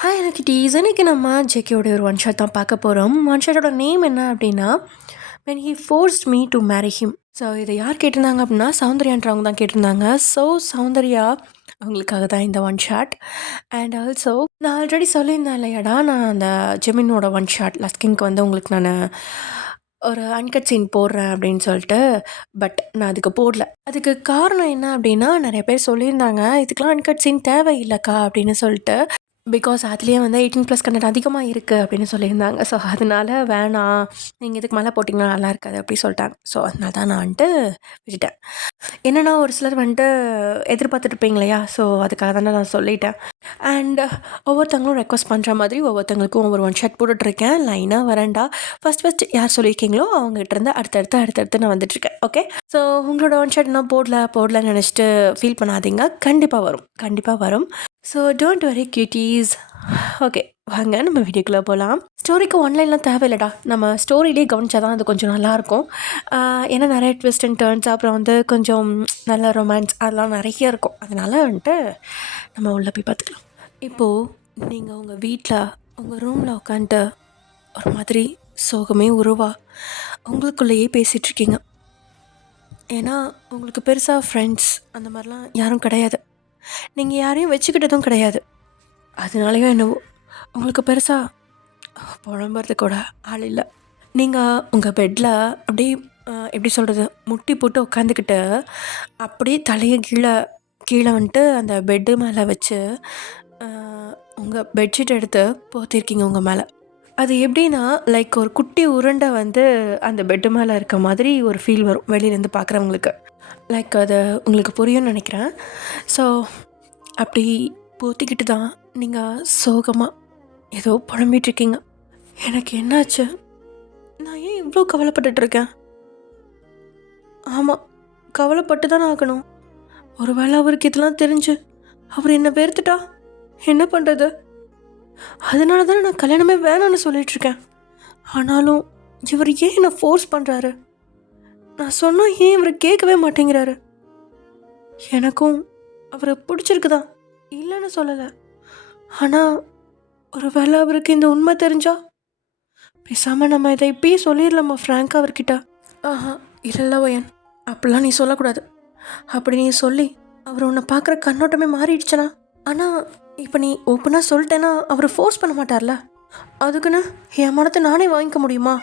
Hi kitties, இன்னைக்கு நம்ம ஜேகேயோட ஒரு ஒன் ஷாட் தான் பார்க்க போகிறோம். ஒன் ஷாட்டோட நேம் என்ன அப்படின்னா, when he forced me to marry him. So இதை யார் கேட்டிருந்தாங்க அப்படின்னா சௌந்தர்யான்றவங்க தான் கேட்டிருந்தாங்க. ஸோ சௌந்தர்யா அவங்களுக்காக தான் இந்த ஒன் ஷாட். அண்ட் ஆல்சோ நான் ஆல்ரெடி சொல்லியிருந்தேன் இல்லையாடா, நான் அந்த ஜெமினோட ஒன் ஷாட் லஸ்கிங்க்கு வந்து உங்களுக்கு நான் ஒரு அன்கட் சீன் போடுறேன் அப்படின்னு சொல்லிட்டு. பட் நான் அதுக்கு போடல. அதுக்கு காரணம் என்ன அப்படின்னா, நிறைய பேர் சொல்லியிருந்தாங்க இதுக்கெலாம் அன்கட் சீன் தேவையில்லைக்கா அப்படின்னு சொல்லிட்டு. பிகாஸ் அதுலேயே வந்து 18+ கண்டென்ட் அதிகமாக இருக்குது அப்படின்னு சொல்லியிருந்தாங்க. ஸோ அதனால வேணாம், நீங்கள் இதுக்கு மேலே போட்டிங்கன்னா நல்லா இருக்காது அப்படி சொல்லிட்டாங்க. ஸோ அதனால தான் நான் வந்துட்டு விட்டுட்டேன். என்னென்னா ஒரு சிலர் வந்துட்டு எதிர்பார்த்துட்ருப்பீங்க இல்லையா, ஸோ அதுக்காக தானே நான் சொல்லிட்டேன். அண்ட் ஒவ்வொருத்தங்களும் ரெக்வஸ்ட் பண்ணுற மாதிரி ஒவ்வொருத்தங்களுக்கும் ஒவ்வொரு ஒன் ஷாட் போட்டுட்ருக்கேன். லைனாக வரேன்டா. ஃபஸ்ட் யார் சொல்லியிருக்கீங்களோ அவங்ககிட்ட இருந்து அடுத்தடுத்து நான் வந்துட்டுருக்கேன். ஓகே, ஸோ உங்களோட ஒன் ஷாட் நான் போடலன்னு நினச்சிட்டு ஃபீல் பண்ணாதீங்க. கண்டிப்பாக வரும். So don't worry cuties. Okay, வாங்க நம்ம வீடியோக்குள்ளே போகலாம். ஸ்டோரிக்கு ஒன்லைன்லாம் தேவையில்லடா, நம்ம ஸ்டோரியிலே கவனிச்சா தான் அது கொஞ்சம் நல்லாயிருக்கும். ஏன்னா நிறைய ட்விஸ்ட் அண்ட் டர்ன்ஸ், அப்புறம் வந்து கொஞ்சம் நல்ல ரொமான்ஸ் அதெல்லாம் நிறைய இருக்கும். அதனால் வந்துட்டு நம்ம உள்ளே போய் பார்த்துக்கலாம். இப்போது நீங்கள் உங்கள் வீட்டில் உங்கள் ரூமில் உட்காந்துட்டு ஒரு மாதிரி சோகமே உருவா உங்களுக்குள்ளேயே பேசிகிட்ருக்கீங்க. ஏன்னா உங்களுக்கு பெருசாக ஃப்ரெண்ட்ஸ் அந்த மாதிரிலாம் யாரும் கிடையாது. நீங்கள் யாரையும் வச்சுக்கிட்டதும் கிடையாது. அதனாலேயும் என்னவோ உங்களுக்கு பெருசாக புலம்புறது கூட ஆள் இல்லை. நீங்கள் உங்கள் பெட்டில் அப்படியே எப்படி சொல்கிறது, முட்டி போட்டு உட்காந்துக்கிட்டு அப்படியே தலையை கீழே வந்துட்டு அந்த பெட்டு மேலே வச்சு உங்கள் பெட்ஷீட் எடுத்து போத்திருக்கீங்க உங்கள் மேலே. அது எப்படின்னா லைக் ஒரு குட்டி உருண்டை வந்து அந்த பெட்டு மேலே இருக்க மாதிரி ஒரு ஃபீல் வரும் வெளியிலேருந்து பார்க்குறவங்களுக்கு. லைக் அது உங்களுக்கு புரியும்னு நினைக்கிறேன். ஸோ அப்படி போத்திக்கிட்டு தான் நீங்கள் சோகமாக ஏதோ புலம்பிகிட்ருக்கீங்க. எனக்கு என்னாச்சு, நான் ஏன் இவ்வளோ கவலைப்பட்டுட்ருக்கேன்? ஆமாம், கவலைப்பட்டு தானே ஆகணும். ஒரு வேளை அவருக்கு இதெல்லாம் தெரிஞ்சு அவர் என்னை வெறுத்துட்டா என்ன பண்ணுறது? அதனால தானே நான் கல்யாணமே வேணான்னு சொல்லிகிட்ருக்கேன். ஆனாலும் இவர் ஏன் என்னை ஃபோர்ஸ் பண்ணுறாரு? நான் சொன்னால் ஏன் இவர் கேட்கவே மாட்டேங்கிறாரு? எனக்கும் அவரை பிடிச்சிருக்குதான், இல்லைன்னு சொல்லலை. ஆனால் ஒரு வேளை அவருக்கு இந்த உண்மை தெரிஞ்சா பேசாமல் நம்ம இதை இப்பயே சொல்லிடலாமா ஃப்ராங்காக அவர்கிட்ட? ஆஹா, இல்லைல்ல வயன், அப்படிலாம் நீ சொல்லக்கூடாது. அப்படி நீ சொல்லி அவர் உன்னை பார்க்குற கண்ணோட்டமே மாறிடுச்சனா? ஆனால் இப்போ நீ ஓப்பனாக சொல்லிட்டேன்னா அவர் ஃபோர்ஸ் பண்ண மாட்டார்ல. அதுக்குன்னு என் மனத்தை நானே வாங்கிக்க முடியுமா?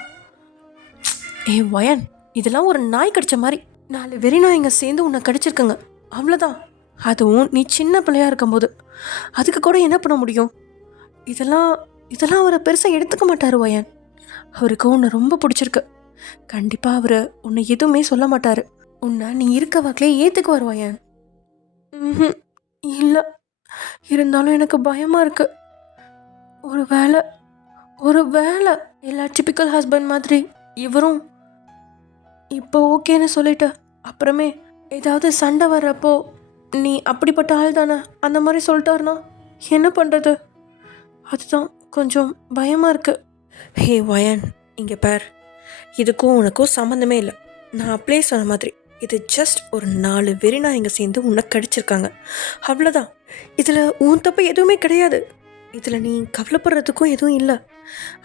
வயன், இதெல்லாம் ஒரு நாய் கடிச்ச மாதிரி. 4 வெறி நாய்ங்க சேர்ந்து உன்னை கடிச்சிருக்குங்க, அவ்வளோதான். அதுவும் நீ சின்ன பிள்ளையாக இருக்கும்போது. அதுக்கு கூட என்ன பண்ண முடியும்? இதெல்லாம் அவரை பெருசாக எடுத்துக்க மாட்டார் வயன். அவருக்கு உன்னை ரொம்ப பிடிச்சிருக்கு. கண்டிப்பாக அவர் உன்னை எதுவுமே சொல்ல மாட்டார். உன்னை நீ இருக்க வாக்கிலே ஏற்றுக்குவார் வயன். இல்லை, இருந்தாலும் எனக்கு பயமாக இருக்குது. ஒரு வேளை எல்லா டிபிக்கல் ஹஸ்பண்ட் மாதிரி இவரும் இப்போ ஓகேன்னு சொல்லிட்டு அப்புறமே ஏதாவது சண்டை வர்றப்போ நீ அப்படிப்பட்ட ஆள் தானே அந்த மாதிரி சொல்லிட்டாருனா என்ன பண்ணுறது? அதுதான் கொஞ்சம் பயமாக இருக்குது. ஹே வயன், இங்கே பார், இதுக்கும் உனக்கும் சம்மந்தமே இல்லை. நான் அப்படியே சொன்ன மாதிரி இது ஜஸ்ட் ஒரு 4 வெறினா இங்கே சேர்ந்து உன்னை கடிச்சிருக்காங்க, அவ்வளோதான். இதில் உன் தப்பு எதுவுமே கிடையாது. இதில் நீ கவலைப்படுறதுக்கும் எதுவும் இல்லை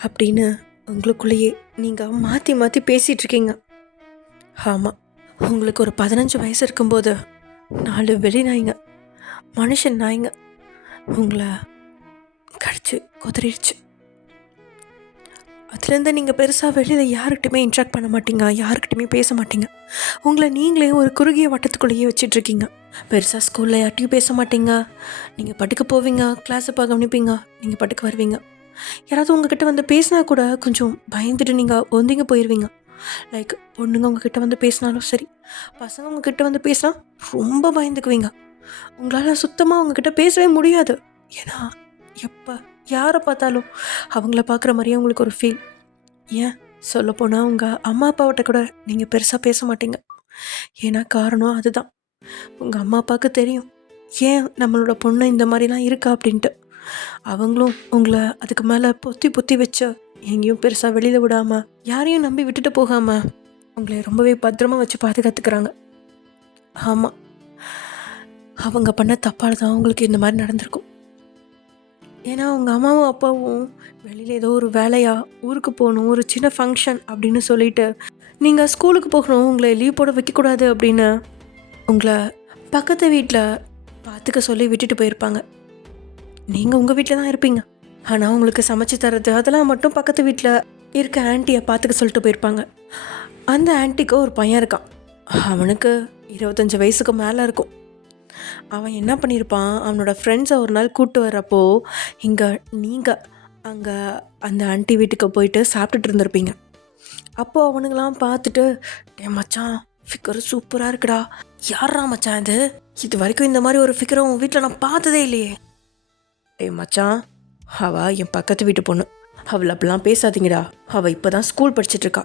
அப்படின்னு உங்களுக்குள்ளேயே நீங்கள் மாற்றி பேசிகிட்ருக்கீங்க. ஆமாம், உங்களுக்கு ஒரு 15 வயசு இருக்கும்போது 4 வெளி நாய்ங்க, மனுஷன் நாய்ங்க உங்களை கடிச்சு குதறிடுச்சு. அதுலேருந்து நீங்கள் பெருசாக வெளியில் யாருக்கிட்டையுமே இன்ட்ராக்ட் பண்ண மாட்டீங்க, யாருக்கிட்டையுமே பேச மாட்டீங்க. உங்களை நீங்களே ஒரு குறுகிய வட்டத்துக்குள்ளேயே வச்சிட்ருக்கீங்க. பெருசாக ஸ்கூலில் யார்ட்டையும் பேச மாட்டீங்க. நீங்கள் பட்டுக்கு போவீங்க, கிளாஸை கவனிப்பீங்க, நீங்கள் பட்டுக்கு வருவீங்க. யாராவது உங்ககிட்ட வந்து பேசினா கூட கொஞ்சம் பயந்துட்டு நீங்கள் ஒந்திங்க போயிடுவீங்க. லைக் பொண்ணுங்க உங்ககிட்ட வந்து பேசினாலும் சரி, பசங்க உங்ககிட்ட வந்து பேசினா ரொம்ப பயந்துக்குவீங்க. உங்களால் சுத்தமாக உங்ககிட்ட பேசவே முடியாது. ஏன்னா எப்போ யாரை பார்த்தாலும் அவங்கள பார்க்குற மாதிரியே உங்களுக்கு ஒரு ஃபீல். ஏன் சொல்லப்போனால் உங்கள் அம்மா அப்பாவிட்ட கூட நீங்கள் பெருசாக பேச மாட்டீங்க. ஏன்னா காரணம் அதுதான், உங்கள் அம்மா அப்பாவுக்கு தெரியும் ஏன் நம்மளோட பொண்ணு இந்த மாதிரிலாம் இருக்கா அப்படின்ட்டு. அவங்களும் உங்களை அதுக்கு மேலே பொத்தி வச்சு எங்கேயும் பெருசாக வெளியில் விடாமல், யாரையும் நம்பி விட்டுட்டு போகாமல் உங்களை ரொம்பவே பத்திரமாக வச்சு பாதுகாத்துக்கிறாங்க. ஆமாம், அவங்க பண்ண தப்பால் தான் உங்களுக்கு இந்த மாதிரி நடந்திருக்கும். ஏன்னா உங்கள் அம்மாவும் அப்பாவும் வெளியில் ஏதோ ஒரு வேலையா ஊருக்கு போகணும், ஒரு சின்ன ஃபங்க்ஷன் அப்படின்னு சொல்லிட்டு நீங்கள் ஸ்கூலுக்கு போகணும், உங்களை லீவ் போட வைக்கக்கூடாது அப்படின்னு உங்களை பக்கத்து வீட்டில் பார்த்துக்க சொல்லி விட்டுட்டு போயிருப்பாங்க. நீங்கள் உங்கள் வீட்டில் தான் இருப்பீங்க, ஆனால் உங்களுக்கு சமைச்சு தர்றது அதெல்லாம் மட்டும் பக்கத்து வீட்டில் இருக்க ஆன்ட்டியை பார்த்துக்க சொல்லிட்டு போயிருப்பாங்க. அந்த ஆன்ட்டிக்கு ஒரு பையன் இருக்கான். அவனுக்கு 25 வயசுக்கு மேலே இருக்கும். அவன் என்ன பண்ணியிருப்பான், அவனோட ஃப்ரெண்ட்ஸை ஒரு நாள் கூப்பிட்டு வர்றப்போ இங்கே நீங்கள் அங்கே அந்த ஆன்ட்டி வீட்டுக்கு போயிட்டு சாப்பிட்டுட்டு இருந்திருப்பீங்க. அப்போது அவனுங்களாம் பார்த்துட்டு, டே மச்சான் ஃபிகர் சூப்பராக இருக்குடா, யாரா மச்சான் இது வரைக்கும் இந்த மாதிரி ஒரு ஃபிகரை உன் வீட்டில் நான் பார்த்ததே இல்லையே. டே மச்சான், அவள் என் பக்கத்து வீட்டு பொண்ணு, அவளை அப்படிலாம் பேசாதீங்கடா, அவள் இப்போ தான் ஸ்கூல் படிச்சுட்ருக்கா.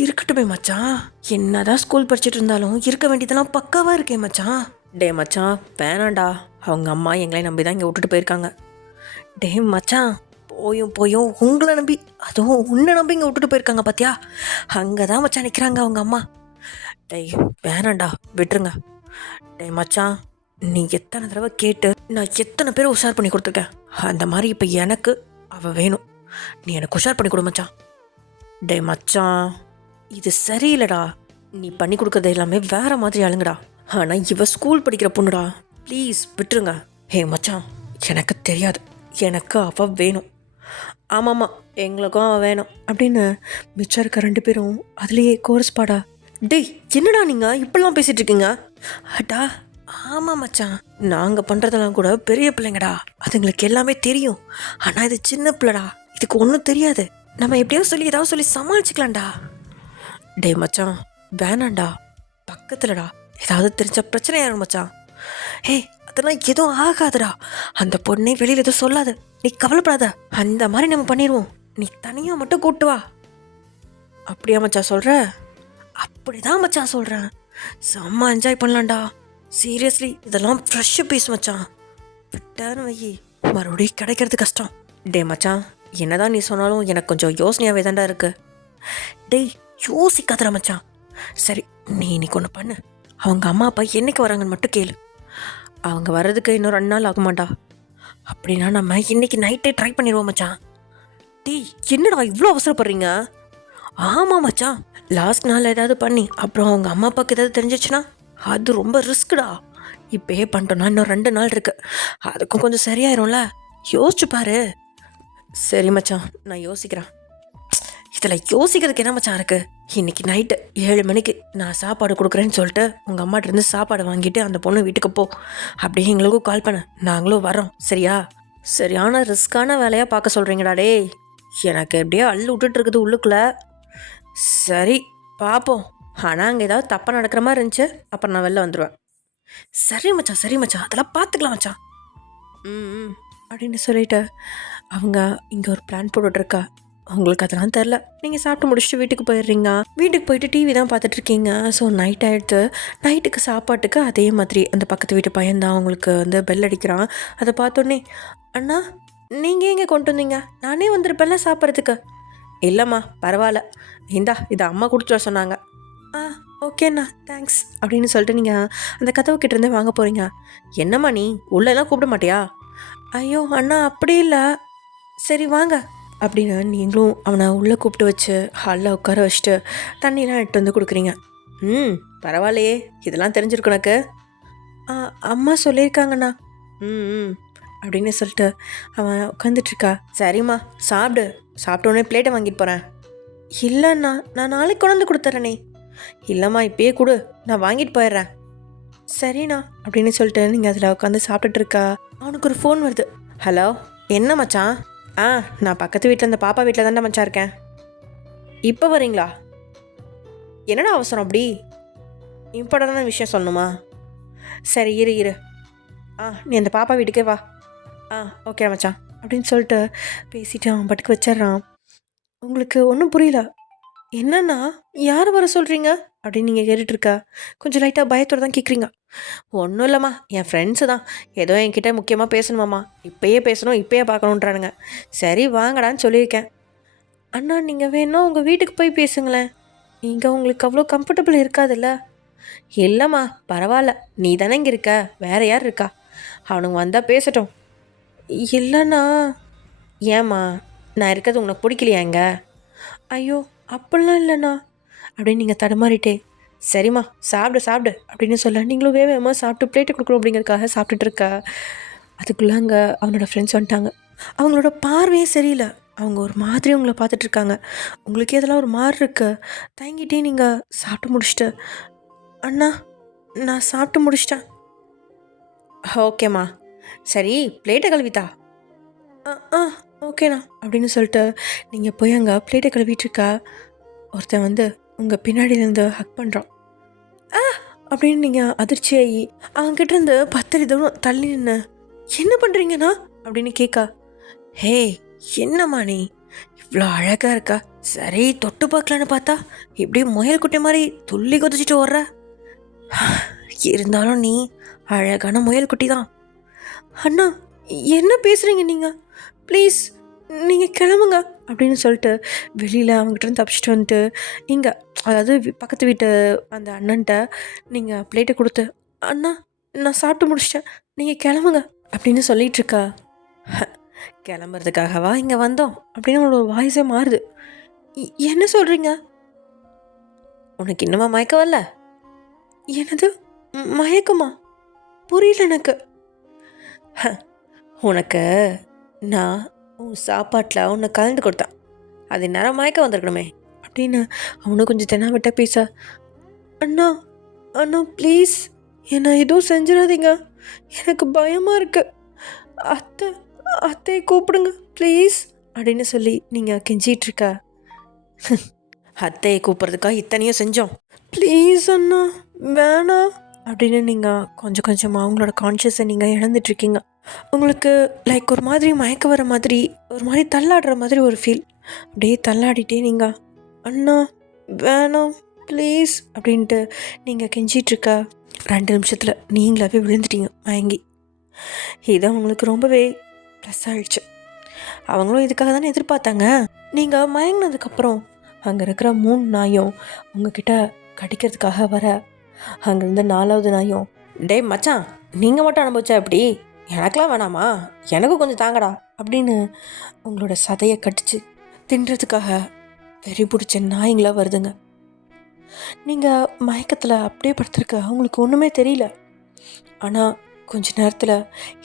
இருக்கட்டுமே மச்சான், என்ன தான் ஸ்கூல் படிச்சுட்டு இருந்தாலும் இருக்க வேண்டியதெல்லாம் பக்காவாக இருக்கே மச்சான். டே மச்சான் வேணாண்டா, அவங்க அம்மா எங்களை நம்பி தான் இங்கே விட்டுட்டு போயிருக்காங்க. டே மச்சான், போயும் உங்களை நம்பி, அதுவும் உன்னை நம்பி இங்கே விட்டுட்டு போயிருக்காங்க பார்த்தியா, அங்கே தான் மச்சான் நிற்கிறாங்க அவங்க அம்மா. டேய் வேணாண்டா, விட்டுருங்க. டே மச்சான், நீ எத்தனை தடவை கேட்டு நான் எத்தனை பேர் உஷார் பண்ணி கொடுத்துருக்கேன், அந்த மாதிரி இப்போ எனக்கு அவள் வேணும், நீ எனக்கு உஷார் பண்ணி கொடு மச்சான். டே மச்சான், இது சரியில்லடா, நீ பண்ணி கொடுக்குறது எல்லாமே வேற மாதிரி ஆளுங்கடா, ஆனால் இவ ஸ்கூல் படிக்கிற பொண்ணுடா, ப்ளீஸ் விட்டுருங்க. ஹே மச்சான், எனக்கு தெரியாது, எனக்கு அவள் வேணும். ஆமாம்மா, எங்களுக்கும் அவள் வேணும் அப்படின்னு மிச்சம் இருக்க 2 பேரும் அதுலேயே கோர்ஸ் பாடா. டேய் என்னடா நீங்கள் இப்படிலாம் பேசிகிட்டு இருக்கீங்க? அட்டா ஆமாம் மச்சான், நாங்கள் பண்ணுறதெல்லாம் கூட பெரிய பிள்ளைங்கடா, அதுங்களுக்கு எல்லாமே தெரியும், ஆனால் இது சின்ன பிள்ளைடா, இதுக்கு ஒன்றும் தெரியாது, நம்ம எப்படியோ சொல்லி ஏதாவது சொல்லி சமாளிச்சுக்கலாம்டா. டே மச்சான் வேணாண்டா, பக்கத்துலடா, ஏதாவது தெரிஞ்ச பிரச்சனையாயிரும் மச்சான். ஏய் அதெல்லாம் எதுவும் ஆகாதுடா, அந்த பொண்ணை வெளியில் எதுவும் சொல்லாது, நீ கவலைப்படாத, அந்த மாதிரி நம்ம பண்ணிடுவோம், நீ தனியாக மட்டும் கூட்டு வா. அப்படியா மச்சான் சொல்கிற? அப்படிதான் மச்சான் சொல்கிறேன், செம்ம என்ஜாய் பண்ணலாம்டா, சீரியஸ்லி இதெல்லாம் ஃப்ரெஷ்ஷு பீஸ் மச்சான், விட்டான்னு வை மறுபடியும் கிடைக்கிறது கஷ்டம். டே மச்சான், என்னதான் நீ சொன்னாலும் எனக்கு கொஞ்சம் யோசனையாகவே தான்டா இருக்கு. டேய் யோசிக்காதடா மச்சான். சரி நீ இன்னைக்கு ஒன்று பண்ணு, அவங்க அம்மா அப்பா என்னைக்கு வராங்கன்னு மட்டும் கேளு, அவங்க வர்றதுக்கு இன்னும் 2 நாள் ஆகுமாண்டா, அப்படின்னா நம்ம இன்னைக்கு நைட்டே ட்ரை பண்ணிடுவோம் மச்சான். டேய் என்னடா இவ்வளோ அவசரப்படுறீங்க? ஆமாம் மச்சான், லாஸ்ட் நாள் ஏதாவது பண்ணி அப்புறம் அவங்க அம்மா அப்பாவுக்கு ஏதாவது தெரிஞ்சிச்சுன்னா அது ரொம்ப ரிஸ்க்குடா, இப்போயே பண்ணிட்டோன்னா இன்னும் 2 நாள் இருக்கு, அதுக்கும் கொஞ்சம் சரியாயிரும்ல, யோசிச்சு பாரு. சரி மச்சான், நான் யோசிக்கிறேன். இதில் யோசிக்கிறதுக்கு என்ன மச்சான் இருக்குது, இன்னைக்கு நைட்டு 7 மணிக்கு நான் சாப்பாடு கொடுக்குறேன்னு சொல்லிட்டு உங்கள் அம்மாட்டிருந்து சாப்பாடு வாங்கிட்டு அந்த பொண்ணு வீட்டுக்கு போ, அப்படியே எங்களுக்கும் கால் பண்ண, நாங்களும் வரோம் சரியா? சரியான ரிஸ்க்கான வேலையாக பார்க்க சொல்கிறீங்கடா டே, எனக்கு எப்படியோ அள்ளு விட்டுட்டு இருக்குது உள்ளுக்குள்ளே. சரி பார்ப்போம், ஆனால் அங்கே ஏதாவது தப்பாக நடக்கிற மாதிரி இருந்துச்சு அப்புறம் நான் வெளில வந்துடுவேன். சரி மச்சான் அதெல்லாம் பார்த்துக்கலாம் மச்சான். ம் அப்படின்னு சொல்லிட்டு அவங்க இங்கே ஒரு பிளான் போட்டுட்ருக்கா. உங்களுக்கு அதெல்லாம் தெரில, நீங்கள் சாப்பிட்டு முடிச்சுட்டு வீட்டுக்கு போயிடுறீங்க, வீட்டுக்கு போயிட்டு டிவி தான் பார்த்துட்ருக்கீங்க. ஸோ நைட் ஆகிடுது, நைட்டுக்கு சாப்பாட்டுக்கு அதே மாதிரி அந்த பக்கத்து வீட்டு பையன்தான் அவங்களுக்கு வந்து பெல் அடிக்கிறான். அதை பார்த்தோன்னே, அண்ணா நீங்கள் எங்கே கொண்டு வந்தீங்க, நானே வந்துருப்பேன்ல சாப்பிட்றதுக்கு. இல்லைம்மா பரவாயில்ல, இந்தா இதை அம்மா கொடுத்துட்டு வர சொன்னாங்க. ஆ ஓகேண்ணா தேங்க்ஸ் அப்படின்னு சொல்லிட்டு நீங்கள் அந்த கதவு கிட்டேருந்தே வாங்க போகிறீங்க. என்னம்மா நீ உள்ளெல்லாம் கூப்பிட மாட்டியா? ஐயோ அண்ணா அப்படி இல்லை, சரி வாங்க அப்படின்னு நீங்களும் அவனை உள்ளே கூப்பிட்டு வச்சு ஹாலில் உட்கார வச்சுட்டு தண்ணியெலாம் எடுத்து வந்து கொடுக்குறீங்க. பரவாயில்லையே, இதெல்லாம் தெரிஞ்சிருக்கு எனக்கு. அம்மா சொல்லியிருக்காங்கண்ணா. அப்படின்னு சொல்லிட்டு அவன் உட்காந்துட்ருக்கா. சரிம்மா சாப்பிடு, சாப்பிட்டோன்னே பிளேட்டை வாங்கிட்டு போகிறேன். இல்லைண்ணா நான் நாளைக்கு கொண்டு கொடுத்துட்றேனே. இல்லைம்மா இப்பயே கொடு, நான் வாங்கிட்டு போயிடுறேன். சரிண்ணா அப்படின்னு சொல்லிட்டு நீங்கள் அதில் உட்காந்து சாப்பிட்டுட்டு இருக்கா. அவனுக்கு ஒரு ஃபோன் வருது. ஹலோ என்ன மச்சான்? நான் பக்கத்து வீட்டில் இந்த பாப்பா வீட்டில் தானே மச்சான் இருக்கேன். இப்போ வரீங்களா? என்னடா அவசரம் அப்படி? இம்பார்ட்டண்டான விஷயம் சொல்லணுமா? சரி இரு நீ அந்த பாப்பா வீட்டுக்கே வா. ஓகே மச்சான் அப்படின்னு சொல்லிட்டு பேசிட்டு அவன் பட்டுக்கு வச்சிட்றான். உங்களுக்கு ஒன்றும் புரியல. என்னன்னா யார் வர சொல்கிறீங்க அப்படின்னு நீங்கள் கேட்டுட்ருக்கா. கொஞ்சம் லைட்டாக பயத்தோடு தான் கேட்குறீங்க. ஒன்றும் இல்லைம்மா, என் ஃப்ரெண்ட்ஸு தான் ஏதோ என்கிட்ட முக்கியமாக பேசணுமாம்மா, இப்போயே பேசணும் இப்போயே பார்க்கணுன்றானுங்க. சரி வாங்கடான்னு சொல்லியிருக்கேன். அண்ணா நீங்கள் வேணா உங்கள் வீட்டுக்கு போய் பேசுங்களேன், இங்கே உங்களுக்கு அவ்வளோ கம்ஃபர்டபுள் இருக்காதுல்ல. இல்லைம்மா பரவாயில்ல, நீ தானே இங்கே இருக்க, வேறு யார் இருக்கா, அவனுங்க வந்தால் பேசட்டும். இல்லைண்ணா. ஏம்மா, நான் இருக்கிறது உனக்கு பிடிக்கலையா இங்க? ஐயோ! அப்படிலாம் இல்லைண்ணா அப்படின்னு நீங்கள் தடுமாறிட்டே, சரிம்மா சாப்பிடு சாப்பிடு அப்படின்னு சொல்ல, நீங்களும் வேகமாக சாப்பிட்டு பிளேட்டை கொடுக்கணும் அப்படிங்கிறதுக்காக சாப்பிட்டுட்டு இருக்கா. அதுக்குள்ளே அங்கே அவனோட ஃப்ரெண்ட்ஸ் வந்துட்டாங்க. அவங்களோட பார்வையே சரியில்லை. அவங்க ஒரு மாதிரி உங்களை பார்த்துட்ருக்காங்க. உங்களுக்கே இதெல்லாம் ஒரு மாதிரி இருக்கு. தயங்கிட்டே நீங்கள் சாப்பிட்டு முடிச்சுட்டு, அண்ணா நான் சாப்பிட்டு முடிச்சிட்டேன். ஓகேம்மா, சரி பிளேட்டை கழுவித்தா. ஆ ஆ ஓகேண்ணா அப்படின்னு சொல்லிட்டு நீங்கள் போய் அங்கே பிளேட்டை கழுவிட்டுருக்கா. ஒருத்தன் வந்து உங்கள் பின்னாடியிலேருந்து ஹக் பண்ணுறான். ஆ அப்படின்னு நீங்கள் அதிர்ச்சியாகி அவங்ககிட்ட இருந்து 10 தூரம் தள்ளி நின்று, என்ன பண்ணுறீங்கண்ணா அப்படின்னு கேட்கா. ஹே, என்னம்மா நீ இவ்வளோ அழகாக இருக்கா? சரி தொட்டு பார்க்கலான்னு பார்த்தா இப்படி முயல் குட்டி மாதிரி துள்ளி குதிச்சிட்டு வர்ற. இருந்தாலும் நீ அழகான முயல் குட்டி தான். அண்ணா என்ன பேசுகிறீங்க நீங்கள்? ப்ளீஸ் நீங்கள் கிளம்புங்க அப்படின்னு சொல்லிட்டு வெளியில் அவங்ககிட்ட தப்பிச்சிட்டு வந்துட்டு இங்கே, அதாவது பக்கத்து வீட்டு அந்த அண்ணன்ட்ட நீங்கள் பிளேட்டை கொடுத்து, அண்ணா நான் சாப்பிட்டு முடிச்சிட்டேன், நீங்கள் கிளம்புங்க அப்படின்னு சொல்லிட்டு இருக்கா. கிளம்புறதுக்காகவா இங்கே வந்தோம் அப்படின்னு அவனோட வாய்ஸே மாறுது. என்ன சொல்கிறீங்க? உனக்கு இன்னுமா மயக்கம் வரல? என்னது மயக்கமா? புரியல எனக்கு. உனக்கு நான் உன் சாப்பாட்டில் உன்னை கலந்து கொடுத்தேன், அது நேரம் மயக்கம் வந்திருக்கணுமே அப்படின்னு அவனும் கொஞ்சம் தென்னாவட்ட பேச, அண்ணா அண்ணா ப்ளீஸ் என்னை எதுவும் செஞ்சிடாதீங்க, எனக்கு பயமாக இருக்கு, அத்தை அத்தையை கூப்பிடுங்க ப்ளீஸ் அப்படின்னு சொல்லி நீங்கள் கெஞ்சிகிட்ருக்க. அத்தையை கூப்பிட்றதுக்காக இத்தனையும் செஞ்சோம், ப்ளீஸ் அண்ணா வேணாம் அப்படின்னு நீங்கள் கொஞ்சம் கொஞ்சமாக அவங்களோட கான்ஷியஸை நீங்கள் இழந்துட்டுருக்கீங்க. உங்களுக்கு லைக் ஒரு மாதிரி மயக்க வர மாதிரி, ஒரு மாதிரி தள்ளாடுற மாதிரி ஒரு ஃபீல். அப்படியே தள்ளாடிட்டே நீங்கள், அண்ணா வேணாம் ப்ளீஸ் அப்படின்ட்டு நீங்கள் கெஞ்சிகிட்ருக்க 2 நிமிஷத்தில் நீங்களாவே விழுந்துட்டீங்க மயங்கி. இதான் உங்களுக்கு ரொம்பவே ப்ளஸ் ஆகிடுச்சு. அவங்களும் இதுக்காக தானே எதிர்பார்த்தாங்க. நீங்கள் மயங்கினதுக்கப்புறம் அங்கே இருக்கிற 3 நாயும் உங்ககிட்ட கடிக்கிறதுக்காக வர, அங்கேருந்து 4வது நாயும், டே மச்சான் நீங்கள் மட்டும் அனுபவிச்சா எப்படி, எனக்கெலாம் வேணாமா, எனக்கும் கொஞ்சம் தாங்கடா அப்படின்னு உங்களோட சதையை கடிச்சு தின்றதுக்காக வெறி பிடிச்ச நாய்ங்களா வருதுங்க. நீங்கள் மயக்கத்தில் அப்படியே படுத்துருக்க அவங்களுக்கு ஒன்றுமே தெரியல. ஆனால் கொஞ்ச நேரத்தில்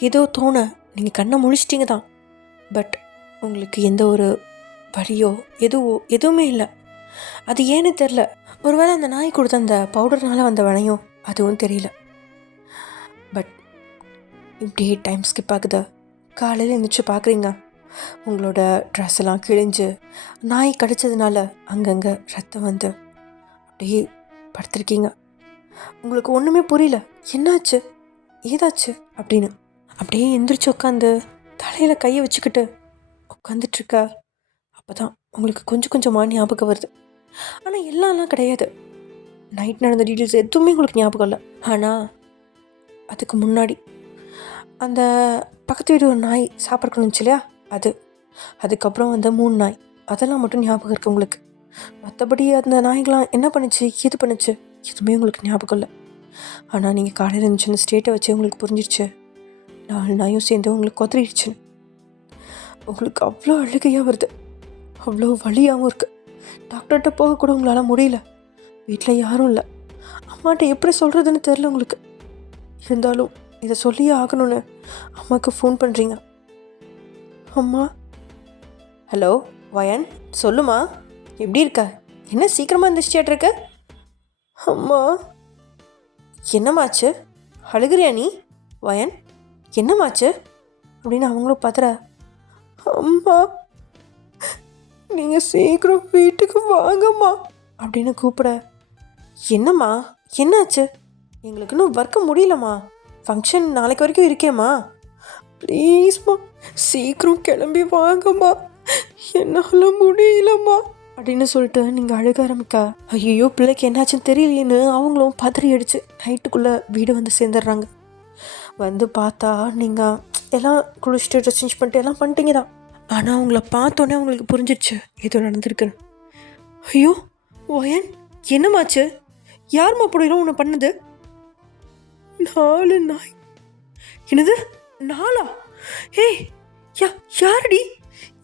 ஏதோ தோண நீங்கள் கண்ணை முழிச்சிட்டிங்க தான். பட் உங்களுக்கு எந்த ஒரு வலியோ எதுவுமே இல்லை. அது ஏன்னு தெரில. ஒருவேளை அந்த நாய் கொடுத்த அந்த பவுடர்னால வந்த வனையும் அதுவும் தெரியல. பட் இப்படியே டைம் ஸ்கிப் ஆகுது. காலையில் எழுந்திரிச்சு பார்க்குறீங்க, உங்களோட ட்ரெஸ் எல்லாம் கிழிஞ்சு நாய் கடிச்சதுனால அங்கங்கே ரத்தம் வந்து அப்படியே படுத்திருக்கீங்க. உங்களுக்கு ஒன்றுமே புரியல, என்னாச்சு ஏதாச்சு அப்படின்னு. அப்படியே எந்திரிச்சு உட்காந்து தலையில் கையை வச்சுக்கிட்டு உட்காந்துட்ருக்கா. அப்போ தான் உங்களுக்கு கொஞ்சம் கொஞ்சமாக ஞாபகம் வருது. ஆனால் எல்லாம் கிடையாது. நைட் நடந்த டீட்டெயில்ஸ் எதுவுமே உங்களுக்கு ஞாபகம் இல்லை. ஆனால் அதுக்கு முன்னாடி அந்த பக்கத்து வீடு ஒரு நாய் சாப்பிட்றணுச்சு இல்லையா, அதுக்கப்புறம் அந்த 3 நாய், அதெல்லாம் மட்டும் ஞாபகம் இருக்குது உங்களுக்கு. மற்றபடி அந்த நாய்களாம் என்ன பண்ணுச்சு ஏது பண்ணுச்சு எதுவுமே உங்களுக்கு ஞாபகம் இல்லை. ஆனால் நீங்கள் காலையில் இருந்துச்சுன்னு ஸ்டேட்டை வச்சு உங்களுக்கு புரிஞ்சிடுச்சு 4 நாயும் சேர்ந்து உங்களுக்கு கொதறிடுச்சுன்னு. உங்களுக்கு அவ்வளோ அழுகையாக வருது, அவ்வளோ வலியாகவும் இருக்குது. டாக்டர்கிட்ட போகக்கூட உங்களால் முடியல. வீட்டில் யாரும் இல்லை. அம்மாட்ட எப்படி சொல்கிறதுன்னு தெரில உங்களுக்கு. இருந்தாலும் இதை சொல்லியே ஆகணும்னு அம்மாவுக்கு ஃபோன் பண்ணுறீங்க. அம்மா. ஹலோ வயன், சொல்லுமா, எப்படி இருக்க? என்ன சீக்கிரமாக இருந்துச்சியாட்ருக்கு? அம்மா. என்னமாச்சு, அழுகிறியா நீ? வயன் என்னமாச்சு அப்படின்னு அவங்களும் பார்த்துற. அம்மா நீங்கள் சீக்கிரம் வீட்டுக்கு வாங்கம்மா அப்படின்னு கூப்பிட. என்னம்மா என்னாச்சு? எங்களுக்கு இன்னும் ஒர்க்க முடியலம்மா, ஃபங்க்ஷன் நாளைக்கு வரைக்கும் இருக்கேம்மா, ப்ளீஸ்மா சீக்கிரம் கிளம்பி வாங்கம்மா, என்னால் முடியலம்மா அப்படின்னு சொல்லிட்டு நீங்கள் அழுக ஆரம்பிக்க. ஐயோ பிள்ளைக்கு என்னாச்சுன்னு தெரியலேன்னு அவங்களும் பதறி அடிச்சு நைட்டுக்குள்ளே வீடு வந்து சேர்ந்துடுறாங்க. வந்து பார்த்தா நீங்கள் எல்லாம் குளிச்சுட்டு ட்ரெஸ் சேஞ்ச் பண்ணிட்டு எல்லாம் பண்ணிட்டீங்க தான். ஆனால் அவங்கள பார்த்தோன்னே அவங்களுக்கு புரிஞ்சிடுச்சு ஏதோ நடந்திருக்குன்னு. ஐயோ வயன் என்னமாச்சு? யாரும்மா போடுறோம் உன்னை பண்ணது? 4 நாய். என்னது 4ஆ? ஏய் யா யாரடி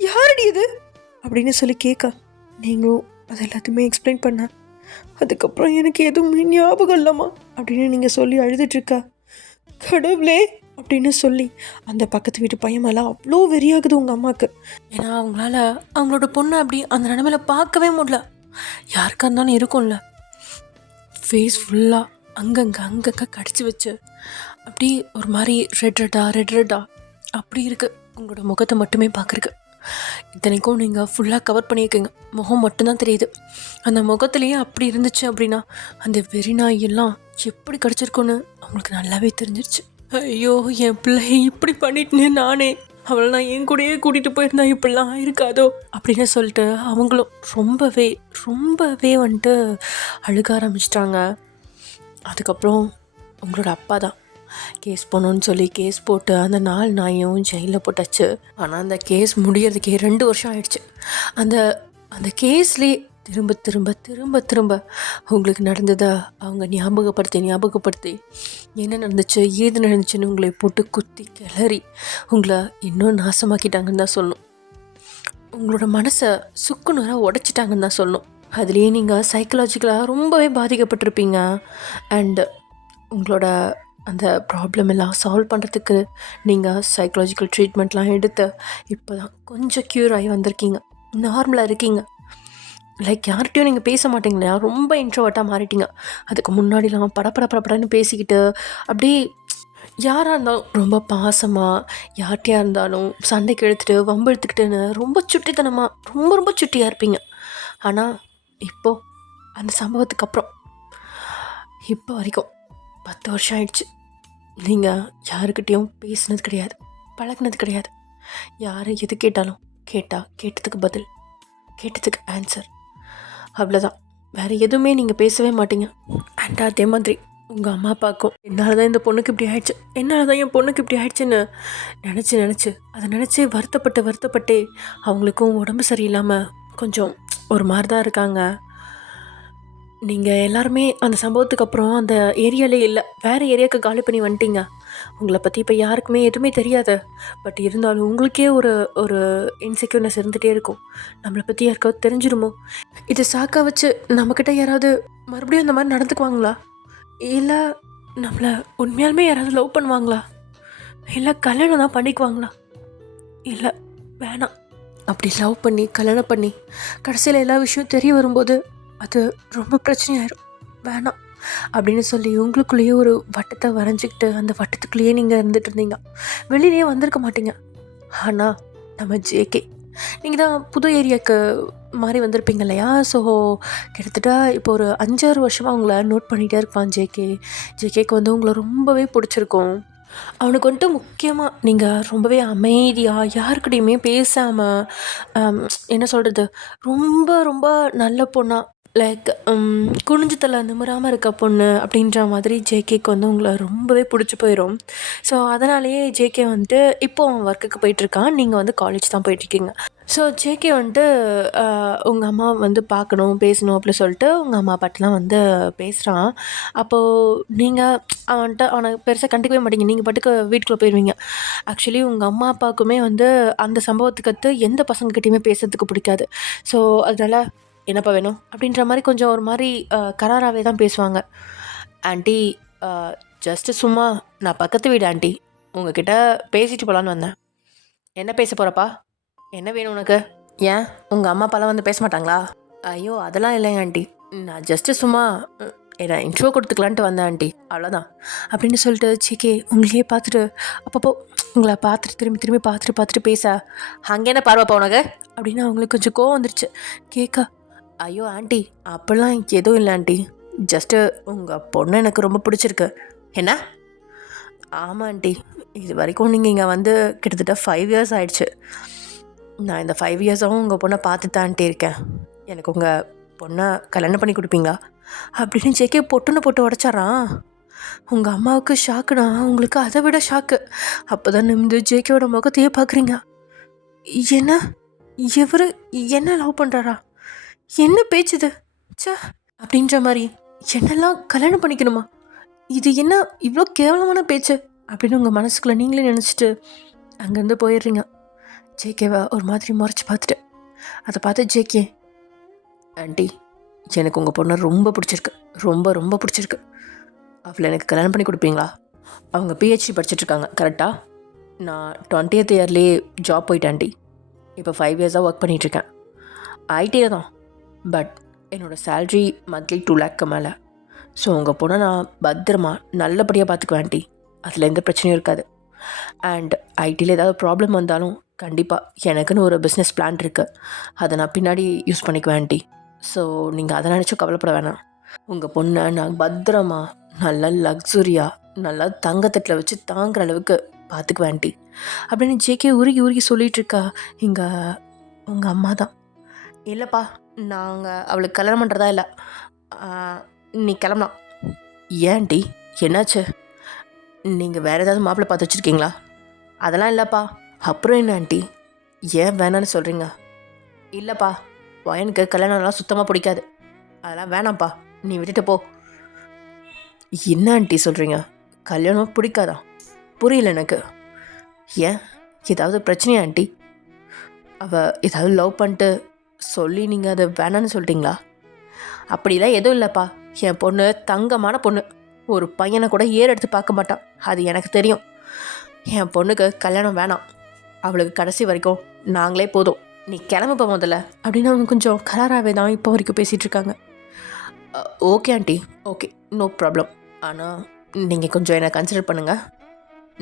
யாரடி இது அப்படின்னு சொல்லி கேட்க, நீங்களும் அது எல்லாத்தையுமே எக்ஸ்பிளைன் பண்ண. அதுக்கப்புறம் எனக்கு எதுவுமே ஞாபகம் இல்லைம்மா அப்படின்னு நீங்கள் சொல்லி அழுதுட்ருக்க. கடவுளே அப்படின்னு சொல்லி அந்த பக்கத்து வீட்டு பையன் மேலே அவ்வளோ வெறியாகுது உங்கள் அம்மாவுக்கு. ஏன்னா அவங்களால அவங்களோட பொண்ணை அப்படி அந்த நிலமையில பார்க்கவே முடியல. யாருக்கா இருந்தாலும் இருக்கும்ல, ஃபேஸ் ஃபுல்லாக அங்கங்கே கடிச்சு வச்சு அப்படி ஒரு மாதிரி ரெட் ரெட்டா அப்படி இருக்குது உங்களோட முகத்தை மட்டுமே பார்க்குறக்கு. இத்தனைக்கும் நீங்கள் ஃபுல்லாக கவர் பண்ணியிருக்கீங்க, முகம் மட்டும்தான் தெரியுது. அந்த முகத்துலேயே அப்படி இருந்துச்சு அப்படின்னா அந்த வெறி நாயெல்லாம் எப்படி கிடச்சிருக்குன்னு அவங்களுக்கு நல்லாவே தெரிஞ்சிருச்சு. ஐயோ என் பிள்ளை இப்படி பண்ணிட்டுனே நானே அவளை நான் என் கூடயே கூட்டிகிட்டு போயிருந்தா இப்படிலாம் இருக்காதோ அப்படின்னு சொல்லிட்டு அவங்களும் ரொம்பவே வந்துட்டு அழுக ஆரம்பிச்சிட்டாங்க. அதுக்கப்புறம் உங்களோட அப்பா தான் கேஸ் போகணுன்னு சொல்லி கேஸ் போட்டு அந்த 4 நாயும் ஜெயிலில் போட்டாச்சு. ஆனால் அந்த கேஸ் முடியறதுக்கே 2 வருஷம் ஆயிடுச்சு. அந்த அந்த கேஸ்லேயே திரும்ப உங்களுக்கு நடந்ததை அவங்க ஞாபகப்படுத்தி என்ன நடந்துச்சு ஏது நடந்துச்சுன்னு உங்களை போட்டு குத்தி கிளறி உங்களை இன்னும் நாசமாக்கிட்டாங்கன்னு தான் சொல்லணும். உங்களோட மனசை சுக்குநூறாக உடைச்சிட்டாங்கன்னு தான் சொல்லணும். அதுலேயே நீங்கள் சைக்கலாஜிக்கலாக ரொம்பவே பாதிக்கப்பட்டிருப்பீங்க. அண்டு உங்களோட அந்த ப்ராப்ளம் எல்லாம் சால்வ் பண்ணுறதுக்கு நீங்கள் சைக்கலாஜிக்கல் ட்ரீட்மெண்ட்லாம் எடுத்து இப்போ தான் கொஞ்சம் க்யூர் ஆகி வந்திருக்கீங்க, நார்மலாக இருக்கீங்க. லைக் யார்கிட்டையும் நீங்கள் பேச மாட்டீங்களா, ரொம்ப இன்ட்ரோவர்ட்டாக மாறிட்டீங்க. அதுக்கு முன்னாடிலாம் படப்படன்னு பேசிக்கிட்டு அப்படி யாராக இருந்தாலும் ரொம்ப பாசமாக, யார்கிட்டையாக இருந்தாலும் சண்டைக்கு எடுத்துகிட்டு வம்பு எடுத்துக்கிட்டுன்னு ரொம்ப சுட்டித்தனமாக ரொம்ப சுட்டியாக இருப்பீங்க. ஆனால் இப்போது அந்த சம்பவத்துக்கு அப்புறம் இப்போ வரைக்கும் 10 வருஷம் ஆயிடுச்சு. நீங்கள் யாருக்கிட்டேயும் பேசினது கிடையாது, பழகினது கிடையாது. யார் எது கேட்டாலும் கேட்டதுக்கு பதில், கேட்டதுக்கு ஆன்சர், அவ்வளோதான். வேறு எதுவுமே நீங்கள் பேசவே மாட்டீங்க. அண்ட் அதே மாதிரி உங்கள் அம்மா அப்பாவுக்கும் என்னால் தான் இந்த பொண்ணுக்கு இப்படி ஆயிடுச்சு, என்னால் தான் என் பொண்ணுக்கு இப்படி ஆயிடுச்சுன்னு நினச்சி வருத்தப்பட்டே அவங்களுக்கும் உடம்பு சரியில்லாமல் கொஞ்சம் ஒரு மாதிரி தான் இருக்காங்க. நீங்கள் எல்லாருமே அந்த சம்பவத்துக்கு அப்புறம் அந்த ஏரியாலே இல்லை, வேறு ஏரியாவுக்கு காலி பண்ணி வந்துட்டீங்க. உங்களை பற்றி இப்போ யாருக்குமே எதுவுமே தெரியாது. பட் இருந்தாலும் உங்களுக்கே ஒரு இன்செக்யூர்னஸ் இருந்துகிட்டே இருக்கும். நம்மளை பற்றி யாருக்காவது தெரிஞ்சிடுமோ, இதை சாக்கா வச்சு நம்மக்கிட்ட யாராவது மறுபடியும் அந்த மாதிரி நடந்துக்குவாங்களா, இல்லை நம்மளை உண்மையாலுமே யாராவது லவ் பண்ணுவாங்களா, இல்லை கல்யாணம் தான் பண்ணிக்குவாங்களா, இல்லை வேணாம் அப்படி லவ் பண்ணி கல்யாணம் பண்ணி கடைசியில் எல்லா விஷயம் தெரிய வரும்போது அது ரொம்ப பிரச்சனையாயிரும், வேணாம் அப்படின்னு சொல்லி உங்களுக்குள்ளேயே ஒரு வட்டத்தை வரைஞ்சிக்கிட்டு அந்த வட்டத்துக்குள்ளேயே நீங்கள் இருந்துகிட்டு இருந்தீங்க. வெளியிலேயே வந்திருக்க மாட்டீங்க. ஆனால் நம்ம ஜேகே, நீங்கள் தான் புது ஏரியாவுக்கு மாறி வந்திருப்பீங்க இல்லையா? ஸோ கிட்டத்தட்ட இப்போ ஒரு 5-6 வருஷமாக உங்களை நோட் பண்ணிகிட்டே இருப்பான் ஜேகேக்கு வந்து உங்களை ரொம்பவே பிடிச்சிருக்கும். அவனுக்கு வந்துட்டு முக்கியமாக நீங்கள் ரொம்பவே அமைதியாக யாருக்கிட்டையுமே பேசாமல் என்ன சொல்கிறது, ரொம்ப நல்ல பொண்ணாக, லைக் குனிஞ்சு தலை நிமிராமல் இருக்க பொண்ணு அப்படின்ற மாதிரி ஜேகேக்கு வந்து உங்களை ரொம்பவே பிடிச்சி போயிடும். ஸோ அதனாலேயே ஜேகே வந்துட்டு இப்போ அவன் ஒர்க்குக்கு போயிட்டுருக்கான், நீங்கள் வந்து காலேஜ் தான் போயிட்டுருக்கீங்க. ஸோ ஜேகே வந்துட்டு உங்கள் அம்மா வந்து பார்க்கணும் பேசணும் அப்படின்னு சொல்லிட்டு உங்கள் அம்மா அப்பாட்டெலாம் வந்து பேசுகிறான். அப்போது நீங்கள் அவனை பெருசாக கண்டுக்கவே மாட்டீங்க, நீங்கள் பாட்டுக்கு வீட்டுக்குள்ளே போயிடுவீங்க. ஆக்சுவலி உங்கள் அம்மா அப்பாவுக்குமே வந்து அந்த சம்பவத்துக்கு அடுத்து எந்த பசங்கக்கிட்டையுமே பேசுறதுக்கு பிடிக்காது. ஸோ அதனால் என்னப்பா வேணும் அப்படின்ற மாதிரி கொஞ்சம் ஒரு மாதிரி கராராகவே தான் பேசுவாங்க. ஆண்டி ஜஸ்ட்டு சும்மா நான் பக்கத்து வீடு ஆண்டி, உங்ககிட்ட பேசிட்டு போகலான்னு வந்தேன். என்ன பேச போகிறப்பா, என்ன வேணும் உனக்கு? ஏன் உங்கள் அம்மா அப்பாலாம் வந்து பேச மாட்டாங்களா? ஐயோ அதெல்லாம் இல்லைங்க ஆண்டி, நான் ஜஸ்ட்டு சும்மா என்ன இன்ட்ரோ கொடுத்துக்கலான்ட்டு வந்தேன் ஆண்டி, அவ்வளோதான் அப்படின்னு சொல்லிட்டு ஜேகே உங்களையே பார்த்துட்டு அப்பப்போ உங்களை பார்த்துட்டு திரும்பி பார்த்துட்டு பேச, அங்கே என்ன பார்வைப்பா உனக்கு அப்படின்னு அவங்களுக்கு கொஞ்சம் கோவம் வந்துருச்சு. கேட்க, ஐயோ ஆண்டி அப்படிலாம் எதுவும் இல்லை ஆண்டி, ஜஸ்ட்டு உங்கள் பொண்ணு எனக்கு ரொம்ப பிடிச்சிருக்கு. என்ன? ஆமாம் ஆண்டி, இது வரைக்கும் நீங்கள் இங்கே வந்து கிட்டத்தட்ட 5 இயர்ஸ் ஆயிடுச்சு. நான் இந்த 5 இயர்ஸாகவும் உங்கள் பொண்ணை பார்த்து தான்ட்டே இருக்கேன். எனக்கு உங்கள் பொண்ணை கல்யாணம் பண்ணி கொடுப்பீங்களா அப்படின்னு ஜேகே போட்டு உடச்சாரான். உங்கள் அம்மாவுக்கு ஷாக்குனா உங்களுக்கு அதை விட ஷாக்கு. அப்போ தான் நிமிந்து ஜேகேவோட முகத்தையே பார்க்குறீங்க. என்ன இவர் என்ன லவ் பண்ணுறாரா, என்ன பேச்சுது சே அப்படின்ற மாதிரி, என்னெல்லாம் கல்யாணம் பண்ணிக்கணுமா, இது என்ன இவ்வளோ கேவலமான பேச்சு அப்படின்னு உங்கள் மனசுக்குள்ளே நீங்களே நினச்சிட்டு அங்கேருந்து போயிடுறீங்க. ஜேகேவை ஒரு மாதிரி முறைச்சி பார்த்துட்டு அதை பார்த்து ஜேகே, ஆண்டி எனக்கு உங்கள் பொண்ணை ரொம்ப பிடிச்சிருக்கு, ரொம்ப ரொம்ப பிடிச்சிருக்கு. அவளை எனக்கு கல்யாணம் பண்ணி கொடுப்பீங்களா? அவங்க பிஹெச்டி படிச்சுட்ருக்காங்க கரெக்டாக? நான் 20th இயர்லேயே ஜாப் போயிட்டேன் ஆண்டி. இப்போ 5 இயர்ஸாக ஒர்க் பண்ணிகிட்ருக்கேன். ஐடியில் தான். பட் என்னோடய சேல்ரி மந்த்லி 2 lakh மேலே. ஸோ உங்கள் பொண்ணை நான் பத்திரமா நல்லபடியாக பார்த்துக்குவேன் ஆண்டி. அதில் எந்த பிரச்சனையும் இருக்காது. அண்ட் ஐடியில் ஏதாவது ப்ராப்ளம் வந்தாலும் கண்டிப்பாக எனக்குன்னு ஒரு பிஸ்னஸ் பிளான் இருக்குது. அதை நான் பின்னாடி யூஸ் பண்ணிக்குவேன் ஆண்டி. ஸோ நீங்கள் அதை நினச்சும் கவலைப்பட வேணாம். உங்கள் பொண்ணை நான் பத்திரமா நல்லா லக்ஸுரியாக நல்லா தங்கத்தட்டில் வச்சு தாங்குற அளவுக்கு பார்த்துக்குவேன் ஆண்டி அப்படின்னு ஜேகே உருகி உருகி சொல்லிகிட்ருக்கா. இங்கே உங்கள் அம்மா தான், இல்லைப்பா நாங்கள் அவளுக்கு கல்யாணம் பண்ணுறதா இல்லை, நீ கிளம்பலாம். ஏன் ஆண்டி என்னாச்சு? நீங்கள் வேறு ஏதாவது மாப்பிள்ளை பார்த்து வச்சுருக்கீங்களா? அதெல்லாம் இல்லைப்பா. அப்புறம் என்ன ஆண்டி ஏன் வேணான்னு சொல்கிறீங்க? இல்லைப்பா பையனுக்கு கல்யாணம்லாம் சுத்தமாக பிடிக்காது, அதெல்லாம் வேணாம்ப்பா, நீ விட்டுட்டு போ. என்ன ஆண்டி சொல்கிறீங்க? கல்யாணம் பிடிக்காதா? புரியல எனக்கு. ஏன் ஏதாவது பிரச்சனையா ஆண்டி? அவள் ஏதாவது லவ் பண்ணிட்டு சொல்லி நீங்கள் அதை வேணான்னு சொல்லிட்டீங்களா? அப்படிலாம் எதுவும் இல்லைப்பா. என் பொண்ணு தங்கமான பொண்ணு, ஒரு பையனை கூட ஏறு எடுத்து பார்க்க மாட்டான், அது எனக்கு தெரியும். என் பொண்ணுக்கு கல்யாணம் வேணாம், அவளுக்கு கடைசி வரைக்கும் நாங்களே போதும், நீ கிளம்புப்ப முதல்ல அப்படின்னு அவங்க கொஞ்சம் கராராகவே தான் இப்போ வரைக்கும் பேசிகிட்டு இருக்காங்க. Okay aunty, okay, no problem. ஆனால் நீங்கள் கொஞ்சம் என்னை கன்சிடர் பண்ணுங்கள்,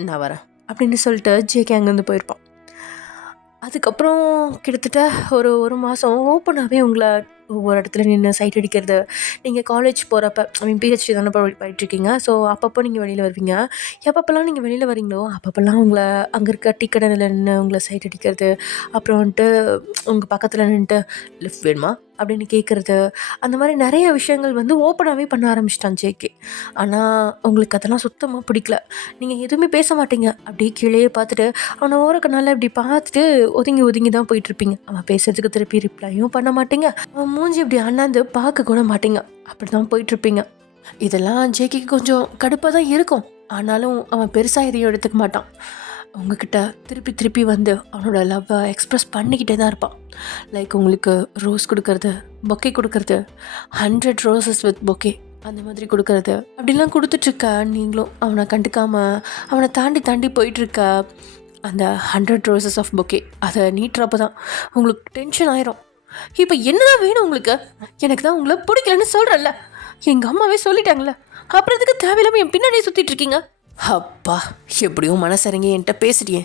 நான் வரேன் அப்படின்னு சொல்லிட்டு ஜேகே அங்கேருந்து போயிருப்பான். அதுக்கப்புறம் கிட்டத்தட்ட ஒரு மாதம் ஓப்பனாகவே உங்களை ஒவ்வொரு இடத்துல நின்று சைட் அடிக்கிறது. நீங்கள் காலேஜ் போகிறப்ப பிஹெச்டி தானே போயிட்டுருக்கீங்க. ஸோ அப்பப்போ நீங்கள் வெளியில் வருவீங்க. எப்பப்போல்லாம் நீங்கள் வெளியில் வரீங்களோ அப்பப்போல்லாம் உங்களை அங்கே இருக்க டீ கடையில் நின்று உங்களை சைட் அடிக்கிறது. அப்புறம் வந்துட்டு உங்கள் பக்கத்தில் நின்றுட்டு லிஃப்ட் வேணுமா அப்படின்னு கேட்குறது. அந்த மாதிரி நிறைய விஷயங்கள் வந்து ஓப்பனாகவே பண்ண ஆரம்பிச்சிட்டான் ஜேகே. ஆனால் உங்களுக்கு அதெல்லாம் சுத்தமாக பிடிக்கல. நீங்கள் எதுவுமே பேச மாட்டீங்க, அப்படியே கீழே பார்த்துட்டு அவனை ஓரக்கனால இப்படி பார்த்துட்டு ஒதுங்கி ஒதுங்கி தான் போயிட்டுருப்பீங்க. அவன் பேசுறதுக்கு திருப்பி ரிப்ளையும் பண்ண மாட்டீங்க, அவன் மூஞ்சி இப்படி அண்ணாந்து பார்க்க கூட மாட்டீங்க, அப்படி தான் போயிட்டுருப்பீங்க. இதெல்லாம் ஜேகேக்கு கொஞ்சம் கடுப்பாக தான் இருக்கும். ஆனாலும் அவன் பெருசாக எதையும் எடுத்துக்க மாட்டான். உங்ககிட்ட திருப்பி திருப்பி வந்து அவனோட லவ்வை எக்ஸ்ப்ரெஸ் பண்ணிக்கிட்டே தான் இருப்பான். லைக் உங்களுக்கு ரோஸ் கொடுக்கறது, பொக்கே கொடுக்கறது, 100 roses வித் பொக்கே அந்த மாதிரி கொடுக்கறது, அப்படிலாம் கொடுத்துட்ருக்க. நீங்களும் அவனை கண்டுக்காமல் அவனை தாண்டி தாண்டி போயிட்டுருக்க. அந்த 100 roses ஆஃப் பொக்கே அதை நீட்டுறப்ப தான் உங்களுக்கு டென்ஷன் ஆயிரும். இப்போ என்னதான் வேணும் உங்களுக்கு? எனக்கு தான் உங்களை பிடிக்கலன்னு சொல்கிறேன்ல, எங்கள் அம்மாவே சொல்லிட்டாங்களே, அப்புறம் எதுக்கு தேவையில்லாமல் என் பின்னாடியே சுற்றிட்டு இருக்கீங்க? அப்பா எப்படியும் மனசரங்கி என்கிட்ட பேசுறியே.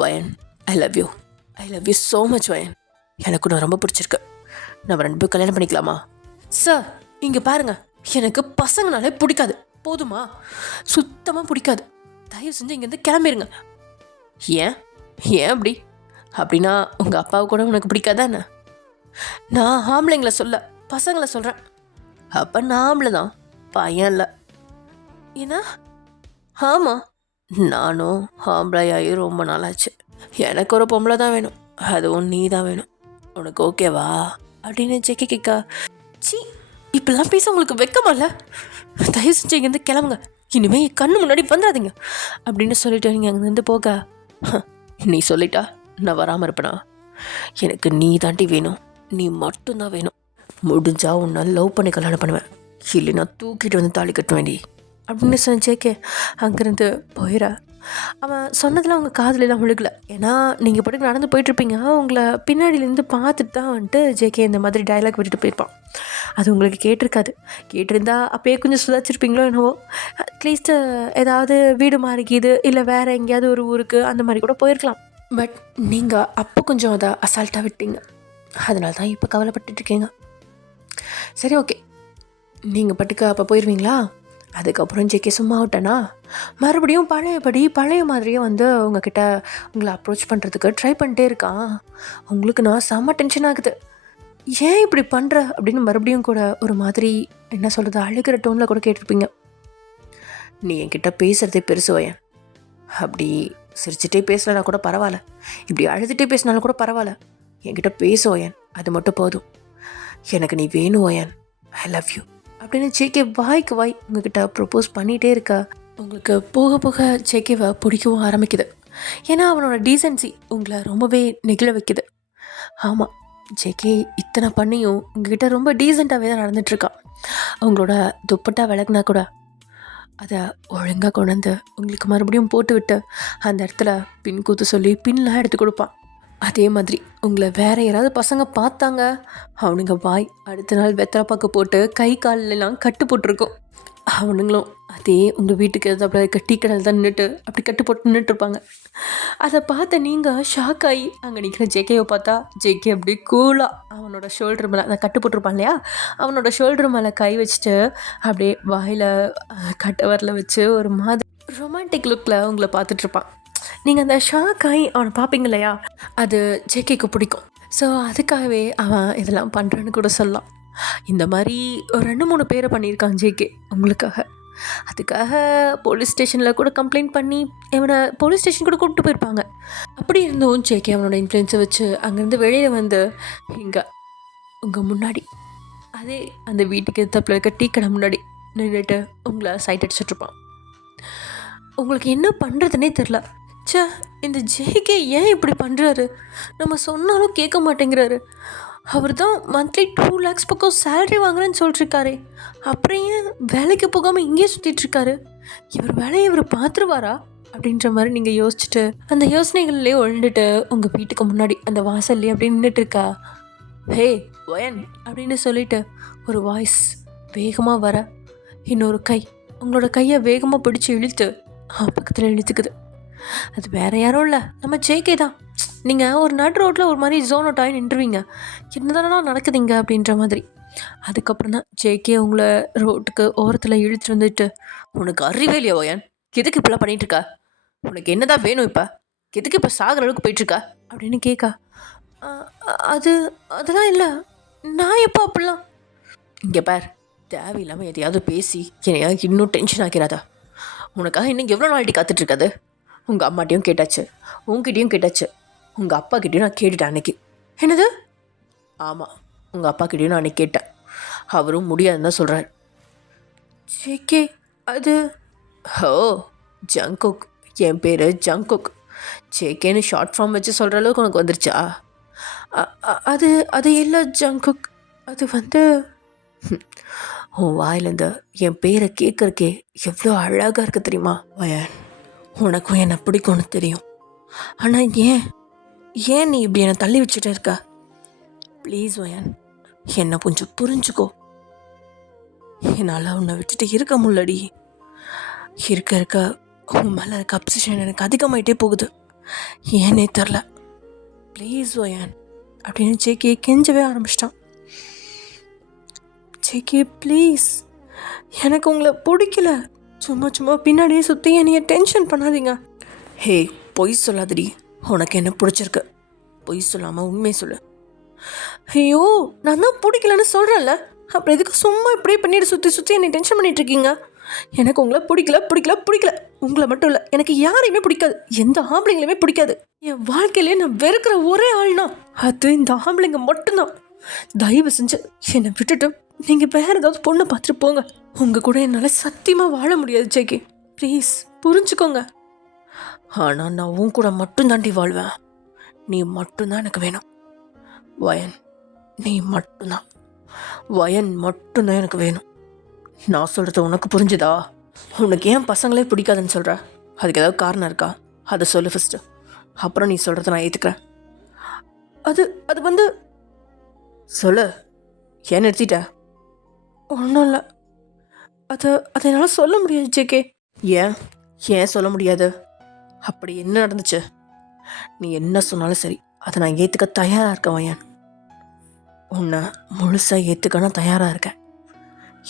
வயன், I love you so much வயன். எனக்கு நான் ரொம்ப பிடிச்சிருக்கு. நம்ம 2 பேரும் கல்யாணம் பண்ணிக்கலாமா? சார் இங்கே பாருங்கள், எனக்கு பசங்கனாலே பிடிக்காது, போதுமா? சுத்தமாக பிடிக்காது. தயவு செஞ்சு இங்கேருந்து கிளம்பிடுங்க. ஏன் அப்படி? அப்படின்னா உங்கள் அப்பாவை கூட உனக்கு பிடிக்காதா என்ன? நான் ஆம்பளைங்களை சொல்ல, பசங்களை சொல்கிறேன். அப்போ நான் ஆம்பளை தான், பையன் இல்லை. ஏன்னா ஆமாம், நானும் ஆம்பளையாகி ரொம்ப நாளாச்சு. எனக்கு ஒரு பொம்பளை தான் வேணும், அதுவும் நீ தான் வேணும். உனக்கு ஓகேவா அப்படின்னு ஜெக்கி கேட்கா. சி இப்படிலாம் பேச உங்களுக்கு வெக்கமால? தயவு செஞ்சு இங்கேருந்து கிளம்புங்க, இனிமேல் என் கண்ணு முன்னாடி வந்துடாதீங்க அப்படின்னு சொல்லிட்டு நீங்கள் அங்கேருந்து போக. நீ சொல்லிட்டா நான் வராமல் இருப்பேனா? எனக்கு நீ தாண்டி வேணும், நீ மட்டும்தான் வேணும். முடிஞ்சா உன்னை லவ் பண்ணி கல்யாணம் பண்ணுவேன், இல்லைன்னா தூக்கிட்டு வந்து தாலி கட்ட வேண்டி அப்படின்னு சொன்ன ஜேகே அங்கேருந்து போயிட. அவன் சொன்னதில் அவங்க காதுலாம் விழுகல. ஏன்னா நீங்கள் பாட்டுக்கு நடந்து போயிட்டுருப்பீங்க, உங்களை பின்னாடியிலேருந்து பார்த்துட்டு தான் வந்துட்டு ஜேகே இந்த மாதிரி டைலாக் விட்டுட்டு போயிருப்பான். அது உங்களுக்கு கேட்டிருக்காது. கேட்டிருந்தா அப்போயே கொஞ்சம் சுதாச்சிருப்பீங்களோ என்னவோ. அட்லீஸ்ட்டு ஏதாவது வீடு மாறிக்கிது, இல்லை வேறு எங்கேயாவது ஒரு ஊருக்கு அந்த மாதிரி கூட போயிருக்கலாம். பட் நீங்கள் அப்போ கொஞ்சம் அதை அசால்ட்டாக விட்டீங்க, அதனால தான் இப்போ கவலைப்பட்டுருக்கீங்க. சரி ஓகே, நீங்கள் பாட்டுக்கு அப்போ போயிடுவீங்களா? அதுக்கப்புறம் ஜேகே சும்மா விட்டேன்னா மறுபடியும் பழைய மாதிரியே வந்து உங்ககிட்ட உங்களை அப்ரோச் பண்ணுறதுக்கு ட்ரை பண்ணிட்டே இருக்கான். உங்களுக்கு நான் செம்ம டென்ஷன் ஆகுது. ஏன் இப்படி பண்ணுற அப்படின்னு மறுபடியும் கூட ஒரு மாதிரி என்ன சொல்கிறது, அழுகிற டோனில் கூட கேட்டிருப்பீங்க. நீ என்கிட்ட பேசுகிறதே பெருசு வயன். அப்படி சிரிச்சுட்டே பேசலனா கூட பரவாயில்ல, இப்படி அழுதுகிட்டே பேசினாலும் கூட பரவாயில்ல, என்கிட்ட பேசுவயன், அது மட்டும் போதும். எனக்கு நீ வேணும் வயன், ஐ லவ் யூ அப்படின்னு ஜேகே வாய்க்கு வாய் உங்ககிட்ட ப்ரப்போஸ் பண்ணிகிட்டே இருக்கா. உங்களுக்கு போக போக ஜேகேவை பிடிக்கவும் ஆரம்பிக்குது. ஏன்னா அவனோட டீசென்சி உங்களை ரொம்பவே நெகிழ வைக்குது. ஆமாம், ஜேகே இத்தனை பண்ணியும் உங்ககிட்ட ரொம்ப டீசெண்டாகவே தான் நடந்துகிட்ருக்கான். அவங்களோட துப்பட்டா விளக்குனா கூட அதை ஒழுங்காக கொண்டாந்து உங்களுக்கு மறுபடியும் போட்டு விட்டு அந்த இடத்துல பின் கூத்து சொல்லி பின்லாம் எடுத்து கொடுப்பான். அதே மாதிரி உங்களை வேறு யாராவது பசங்க பார்த்தாங்க, அவனுங்க வாய் அடுத்த நாள் வெத்தலைப்பாக்கு போட்டு கை காலெல்லாம் கட்டு போட்டிருக்கும். அவனுங்களும் அதே உங்கள் வீட்டுக்கு எதாவது டீ கடையில் தான் நின்றுட்டு அப்படி கட்டு போட்டு நின்றுட்டுருப்பாங்க. அதை பார்த்த நீங்கள் ஷாக் ஆகி அங்கே நிற்கிற ஜேகேவை பார்த்தா ஜேகே அப்படி கூலாக அவனோட ஷோல்டர் மேலே அதை கட்டு போட்டிருப்பான் இல்லையா, அவனோட ஷோல்டர் மேலே கை வச்சுட்டு அப்படியே வாயில் கட்டவரில் வச்சு ஒரு மாதிரி ரொமான்டிக் லுக்கில் உங்களை பார்த்துட்ருப்பான். நீங்கள் அந்த ஷாக் ஆகி அவனை பார்ப்பீங்க இல்லையா, அது ஜேகேக்கு பிடிக்கும். ஸோ அதுக்காகவே அவன் இதெல்லாம் பண்ணுறான்னு கூட சொல்லலாம். இந்த மாதிரி ஒரு 2-3 பேரை பண்ணியிருக்கான் ஜேகே உங்களுக்காக. அதுக்காக போலீஸ் ஸ்டேஷனில் கூட கம்ப்ளைண்ட் பண்ணி இவனை போலீஸ் ஸ்டேஷன் கூட கூப்பிட்டு போயிருப்பாங்க. அப்படி இருந்தும் ஜேகே அவனோட இன்ஃப்ளூயன்ஸை வச்சு அங்கேருந்து வெளியில் வந்து இங்கே உங்கள் முன்னாடி அதே அந்த வீட்டுக்கு எதிர்த்தாப்புல இருக்க டீ கடை முன்னாடி நின்றுட்டு உங்களை சைட் அடிச்சிட்ருப்பான். உங்களுக்கு என்ன பண்ணுறதுனே தெரில. சே, இந்த ஜேகே ஏன் இப்படி பண்ணுறாரு? நம்ம சொன்னாலும் கேட்க மாட்டேங்கிறாரு. அவர் தான் மந்த்லி 2 lakhs பக்கம் சேலரி வாங்குறேன்னு சொல்லிட்டுருக்காரு. அப்புறம் ஏன் வேலைக்கு போகாமல் இங்கேயே சுற்றிட்டுருக்காரு? இவர் வேலையை இவர் பார்த்துருவாரா அப்படின்ற மாதிரி நீங்கள் யோசிச்சுட்டு அந்த யோசனைகள்லேயே ஒழுந்துட்டு உங்கள் வீட்டுக்கு முன்னாடி அந்த வாசல்லே அப்படி நின்றுட்டுருக்கா. ஹே ஒயன் அப்படின்னு சொல்லிட்டு ஒரு வாய்ஸ் வேகமாக வர, இன்னொரு கை உங்களோட கையை வேகமாக பிடிச்சி இழுத்து பக்கத்தில் இழுத்துக்குது. அது வேறு யாரும் இல்லை, நம்ம ஜேகே தான். நீங்கள் ஒரு நடு ரோட்டில் ஒரு மாதிரி ஜோன் அவுட் ஆகி நின்றுவீங்க, என்னதானா நடக்குதுங்க அப்படின்ற மாதிரி. அதுக்கப்புறம் தான் ஜேகே உங்களை ரோட்டுக்கு ஓரத்தில் இழுத்துட்டு வந்துட்டு, உனக்கு அறிவே இல்லையா ஒயன், எதுக்கு இப்படிலாம் பண்ணிகிட்ருக்கா? உனக்கு என்ன தான் வேணும் இப்போ? எதுக்கு இப்போ சாகிற அளவுக்கு போயிட்டுருக்கா அப்படின்னு கேட்கா. அதெல்லாம் இல்லை, நான் எப்போ அப்படிலாம். இங்கே பார், தேவையில்லாமல் எதையாவது பேசி என்னையாவது இன்னும் டென்ஷன் ஆக்கிறாதா? உனக்காக இன்னும் எவ்வளோ நாளைக்கு காத்துட்ருக்காது? உங்கள் அம்மாட்டையும் கேட்டாச்சு, உங்ககிட்டையும் கேட்டாச்சு, உங்கள் அப்பாக்கிட்டையும் நான் கேட்டுட்டேன் அன்றைக்கி. என்னது? ஆமாம், உங்கள் அப்பாக்கிட்டையும் நான் அன்றைக்கி கேட்டேன். அவரும் முடியாதுன்னு தான் சொல்கிறார். ஜேகே அது ஹோ ஜங்குக், என் பேர் ஜங்குக். ஜேகேன்னு ஷார்ட் ஃபார்ம் வச்சு சொல்கிற அளவுக்கு உனக்கு வந்துருச்சா? அது அது இல்லை ஜங்குக், அது வந்து உன் வாயிலேருந்து என் பேரை கேட்குறக்கே எவ்வளோ அழகாக இருக்குது தெரியுமா வயன்? உனக்கும் என்னை பிடிக்கும்னு தெரியும், ஆனால் ஏன் நீ இப்படி என்னை தள்ளி வச்சுட்டு இருக்க? ப்ளீஸ் வயன், என்னை கொஞ்சம் புரிஞ்சுக்கோ. என்னால் உன்னை விட்டுட்டு இருக்க முடியலடி. இருக்க உன் மேலே இருக்க அப்சஷன் எனக்கு அதிகமாகிட்டே போகுது, ஏன்னே தெரில. ப்ளீஸ் வயன் அப்படின்னு ஜேகே கெஞ்சவே ஆரம்பிச்சிட்டான். ஜேகே ப்ளீஸ், எனக்கு உங்களை பிடிக்கல, சும்மா பின்னாடியே சுற்றி என்னைய டென்ஷன் பண்ணாதீங்க. ஹே பொய் சொல்லாதடி, உனக்கு என்ன பிடிச்சிருக்கு, பொய் சொல்லாமல் உண்மையை சொல்லு. ஐயோ, நான் தான் பிடிக்கலன்னு சொல்கிறேன்ல, அப்புறம் எதுக்கு சும்மா இப்படியே பண்ணிட்டு சுற்றி என்னை டென்ஷன் பண்ணிகிட்ருக்கீங்க? எனக்கு உங்களை பிடிக்கல. உங்களை மட்டும் இல்லை, எனக்கு யாரையுமே பிடிக்காது, எந்த ஆம்பளைங்களுமே பிடிக்காது. என் வாழ்க்கையிலே நான் வெறுக்கிற ஒரே ஆள்னா அது இந்த ஆம்பளைங்க மட்டும்தான். தயவு செஞ்சு என்னை விட்டுட்டு நீங்கள் வேறு ஏதாவது பொண்ணை பார்த்துட்டு போங்க. உங்கள் கூட என்னால் சத்தியமாக வாழ முடியாது ஜேகே, ப்ளீஸ் புரிஞ்சுக்கோங்க. ஆனால் நான் உன் கூட மட்டும்தாண்டி வாழ்வேன், நீ மட்டும்தான் எனக்கு வேணும் வயன். நீ மட்டும்தான் வயன், மட்டும்தான் எனக்கு வேணும். நான் சொல்கிறது உனக்கு புரிஞ்சுதா? உனக்கு ஏன் பசங்களே பிடிக்காதுன்னு சொல்கிற, அதுக்கு ஏதாவது காரணம் இருக்கா? அதை சொல்லு ஃபஸ்ட்டு, அப்புறம் நீ சொல்கிறத நான் ஏற்றுக்கிறேன். அது வந்து சொல்லு, ஏன் நிறுத்திட்ட? ஒன்றும் இல்லை, அதை என்னால் சொல்ல முடியாது ஜேகே. ஏன் சொல்ல முடியாது? அப்படி என்ன நடந்துச்சு? நீ என்ன சொன்னாலும் சரி, அதை நான் ஏற்றுக்க தயாராக இருக்கேன் வயன். உன்னை முழுசாக ஏற்றுக்க நான் தயாராக இருக்கேன்.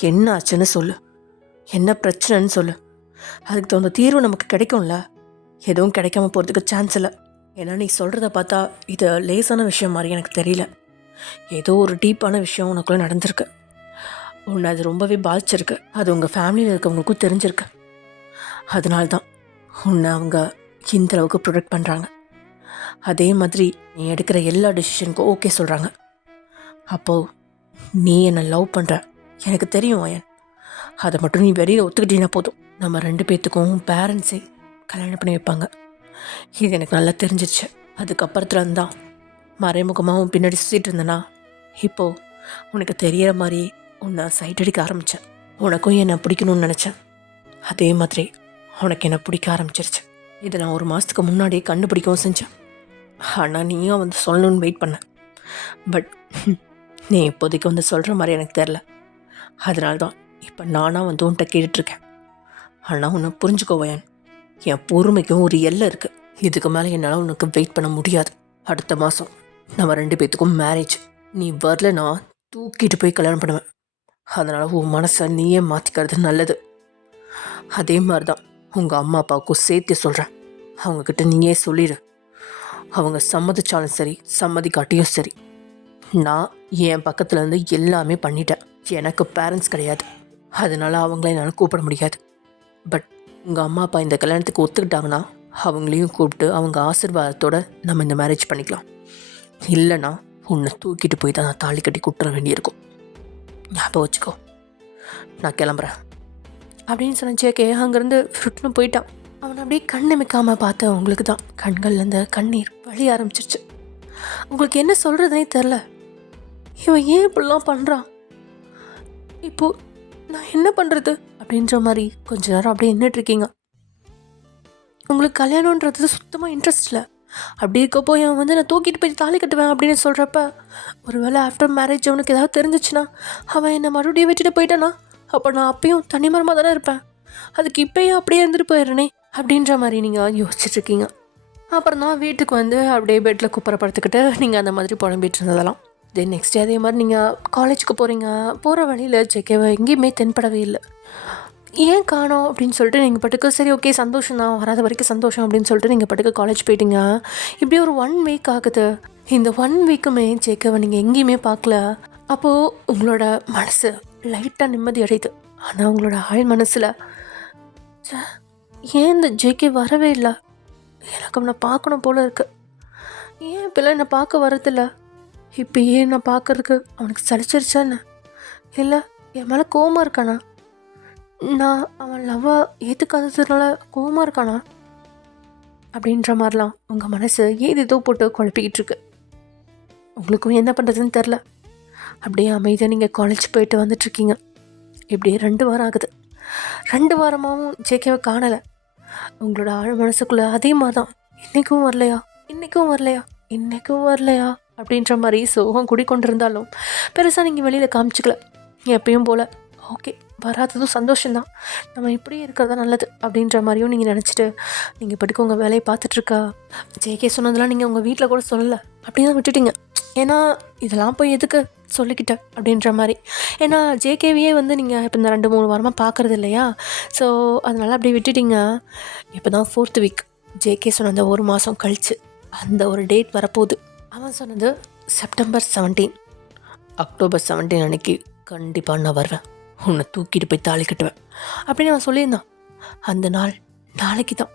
என்ன ஆச்சுன்னு சொல்லு, என்ன பிரச்சனைன்னு சொல்லு, அதுக்கு தகுந்த தீர்வு நமக்கு கிடைக்கும்ல. எதுவும் கிடைக்காம போகிறதுக்கு சான்ஸ் இல்லை. ஏன்னா நீ சொல்கிறத பார்த்தா இது லேசான விஷயம் மாதிரி எனக்கு தெரியல. ஏதோ ஒரு டீப்பான விஷயம் உனக்குள்ளே நடந்திருக்கு. உன்னை அது ரொம்பவே பாதிச்சிருக்கு, அது உங்கள் ஃபேமிலியில் இருக்கவங்களுக்கும் தெரிஞ்சிருக்கு. அதனால தான் உன்னை அவங்க இந்த அளவுக்கு ப்ரொடெக்ட் பண்ணுறாங்க. அதே மாதிரி நீ எடுக்கிற எல்லா டெசிஷனுக்கும் ஓகே சொல்கிறாங்க. அப்போது நீ என்னை லவ் பண்ணுற எனக்கு தெரியும் வயன். அதை மட்டும் நீ வெளியில் ஒத்துக்கிட்டீங்கன்னா போதும், நம்ம 2 பேர்த்துக்கும் பேரண்ட்ஸே கல்யாணம் பண்ணி வைப்பாங்க. இது எனக்கு நல்லா தெரிஞ்சிருச்சு. அதுக்கப்புறத்துலேருந்து தான் மறைமுகமாகவும் பின்னாடி சுற்றிட்டு இருந்தேன்னா இப்போது உனக்கு தெரியற மாதிரி உன்னை சைட் அடிக்க ஆரம்பித்தேன். உனக்கும் என்னை பிடிக்கணும்னு நினச்சேன். அதே மாதிரி உனக்கு என்னை பிடிக்க ஆரம்பிச்சிருச்சு. இதை நான் 1 மாதத்துக்கு முன்னாடியே கண்டுபிடிக்கவும் செஞ்சேன். ஆனால் நீயும் வந்து சொல்லணும்னு வெயிட் பண்ண. பட் நீ இப்போதைக்கு வந்து சொல்கிற மாதிரி எனக்கு தெரில. அதனால தான் இப்போ நானாக வந்து உன்கிட்ட கேட்டுட்ருக்கேன். ஆனால் உன்னை புரிஞ்சுக்கோ வயன், என் பொறுமைக்கும் ஒரு எல்லை இருக்குது. இதுக்கு மேலே என்னால் உனக்கு வெயிட் பண்ண முடியாது. அடுத்த மாதம் நம்ம 2 பேத்துக்கும் மேரேஜ். நீ வரலனா தூக்கிட்டு போய் கல்யாணம் பண்ணுவேன். அதனால் உன் மனசை நீயே மாற்றிக்கிறது நல்லது. அதே மாதிரி தான் உங்கள் அம்மா அப்பாவுக்கும் சேர்த்து சொல்கிறேன். அவங்கக்கிட்ட நீயே சொல்லிடு. அவங்க சம்மதிச்சாலும் சரி, சம்மதிக்காட்டியும் சரி, நான் என் பக்கத்துலேருந்து எல்லாமே பண்ணிட்டேன். எனக்கு பேரண்ட்ஸ் கிடையாது. அதனால் அவங்கள என்னால் கூப்பிட முடியாது. பட் உங்கள் அம்மா அப்பா இந்த கல்யாணத்துக்கு ஒத்துக்கிட்டாங்கன்னா அவங்களையும் கூப்பிட்டு அவங்க ஆசீர்வாதத்தோடு நம்ம இந்த மேரேஜ் பண்ணிக்கலாம். இல்லைனா உன்னை தூக்கிட்டு போய் தான் நான் தாலி கட்டி கூப்பிட வேண்டியிருக்கும். ஞாபகம் வச்சுக்கோ. நான் கிளம்புறேன் அப்படின்னு சொன்ன ஜேகே அங்கேருந்து ஃப்ருட்னு போயிட்டான். அவனை அப்படியே கண்ணமைக்காமல் பார்த்து அவங்களுக்கு தான் கண்கள்லேருந்து கண்ணீர் வழிய ஆரம்பிச்சிருச்சு. உங்களுக்கு என்ன சொல்கிறதுனே தெரில. இவன் ஏன் இப்படிலாம் பண்ணுறான்? இப்போது நான் என்ன பண்ணுறது அப்படின்ற மாதிரி கொஞ்ச நேரம் அப்படியே நின்றுட்டுருக்கீங்க. உங்களுக்கு கல்யாணன்றது சுத்தமாக இன்ட்ரெஸ்ட் இல்லை. அப்படி இருக்கப்போ அவன் வந்து நான் தூக்கிட்டு போய் தாலி கட்டுவேன் அப்படின்னு சொல்கிறப்ப, ஒரு வேளை ஆஃப்டர் மேரேஜ் அவனுக்கு ஏதாவது தெரிஞ்சிச்சுன்னா, அவன் என்னை மறுபடியும் விட்டுட்டு போயிட்டானா, அப்போ நான் அப்பயும் தனிமரமாக தானே இருப்பேன். அதுக்கு இப்போயும் அப்படியே இருந்துட்டு போயிடுறேனே அப்படின்ற மாதிரி நீங்கள் யோசிச்சுட்ருக்கீங்க. அப்புறம் தான் வீட்டுக்கு வந்து அப்படியே பெட்டில் குப்புறப்படுத்துக்கிட்டு நீங்கள் அந்த மாதிரி புலம்பிட்டு இருந்ததெல்லாம். தென் நெக்ஸ்ட் டே அதே மாதிரி நீங்கள் காலேஜுக்கு போகிறீங்க. போகிற வழியில் ஜேகேவை எங்கேயுமே தென்படவே இல்லை. ஏன் காணோம் அப்படின்னு சொல்லிட்டு நீங்கள் பாட்டுக்கு சரி ஓகே சந்தோஷம் தான், வராத வரைக்கும் சந்தோஷம் அப்படின்னு சொல்லிட்டு நீங்கள் பாட்டுக்கு காலேஜ் போயிட்டீங்க. இப்படி ஒரு 1 வீக் ஆகுது. இந்த 1 வீக்குமே ஜேகேவை நீங்கள் எங்கேயுமே பார்க்கல. அப்போது உங்களோட மனசு லைட்டாக நிம்மதி அடையுது. ஆனால் உங்களோட ஆள் மனசில் ஏன் இந்த ஜேகே வரவே இல்லை, எனக்கு அவனை பார்க்கணும் போல இருக்கு, ஏன் இப்போல்லாம் என்னை பார்க்க வரதில்லை, இப்போ ஏன் நான் பார்க்கறதுக்கு அவனுக்கு சலிச்சிருச்சான்னு, இல்லை என் மேலே கோவமாக இருக்கானா, நான் அவன் லவ்வை ஏற்றுக்காததுனால கோவமாக இருக்கானா அப்படின்ற மாதிரிலாம் உங்கள் மனசு ஏதோ போட்டு குழப்பிக்கிட்டு இருக்கு. உங்களுக்கும் என்ன பண்ணுறதுன்னு தெரில. அப்படியே அமைதியாக நீங்கள் காலேஜ் போயிட்டு வந்துட்ருக்கீங்க. இப்படியே 2 வாரம் ஆகுது. 2 வாரமாகவும் ஜேகேவை காணலை. உங்களோட ஆழ் மனசுக்குள்ளே அதே மாதிரி தான், இன்றைக்கும் வரலையா, இன்றைக்கும் வரலையா, இன்றைக்கும் வரலையா அப்படின்ற மாதிரி சோகம் குடிக்கொண்டு இருந்தாலும் பெருசாக நீங்கள் வெளியில் காமிச்சிக்கல. எப்பயும் போல் ஓகே வராததும் சந்தோஷம்தான், நம்ம இப்படியே இருக்கிறதா நல்லது அப்படின்ற மாதிரியும் நீங்கள் நினச்சிட்டு நீங்கள் பட்டுக்கு உங்கள் வேலையை பார்த்துட்ருக்கா. ஜேகே சொன்னதெல்லாம் நீங்கள் உங்கள் வீட்டில் கூட சொல்லலை, அப்படி தான் விட்டுட்டீங்க. ஏன்னா இதெல்லாம் போய் எதுக்கு சொல்லிக்கிட்டேன் அப்படின்ற மாதிரி. ஏன்னா ஜேகேவியே வந்து நீங்கள் இப்போ இந்த 2-3 வாரமாக பார்க்குறது இல்லையா, ஸோ அதனால் அப்படி விட்டுட்டீங்க. இப்போ தான் 4th வீக். ஜேகே சொன்ன அந்த 1 மாதம் கழித்து அந்த ஒரு டேட் வரப்போகுது. அவன் சொன்னது செப்டம்பர் 17, அக்டோபர் 17 அன்னைக்கு கண்டிப்பாக நான் வருவேன், உன்னை தூக்கிட்டு போய் தாலி கட்டுவேன் அப்படின்னு அவன் சொல்லியிருந்தான். அந்த நாள் நாளைக்கு தான்.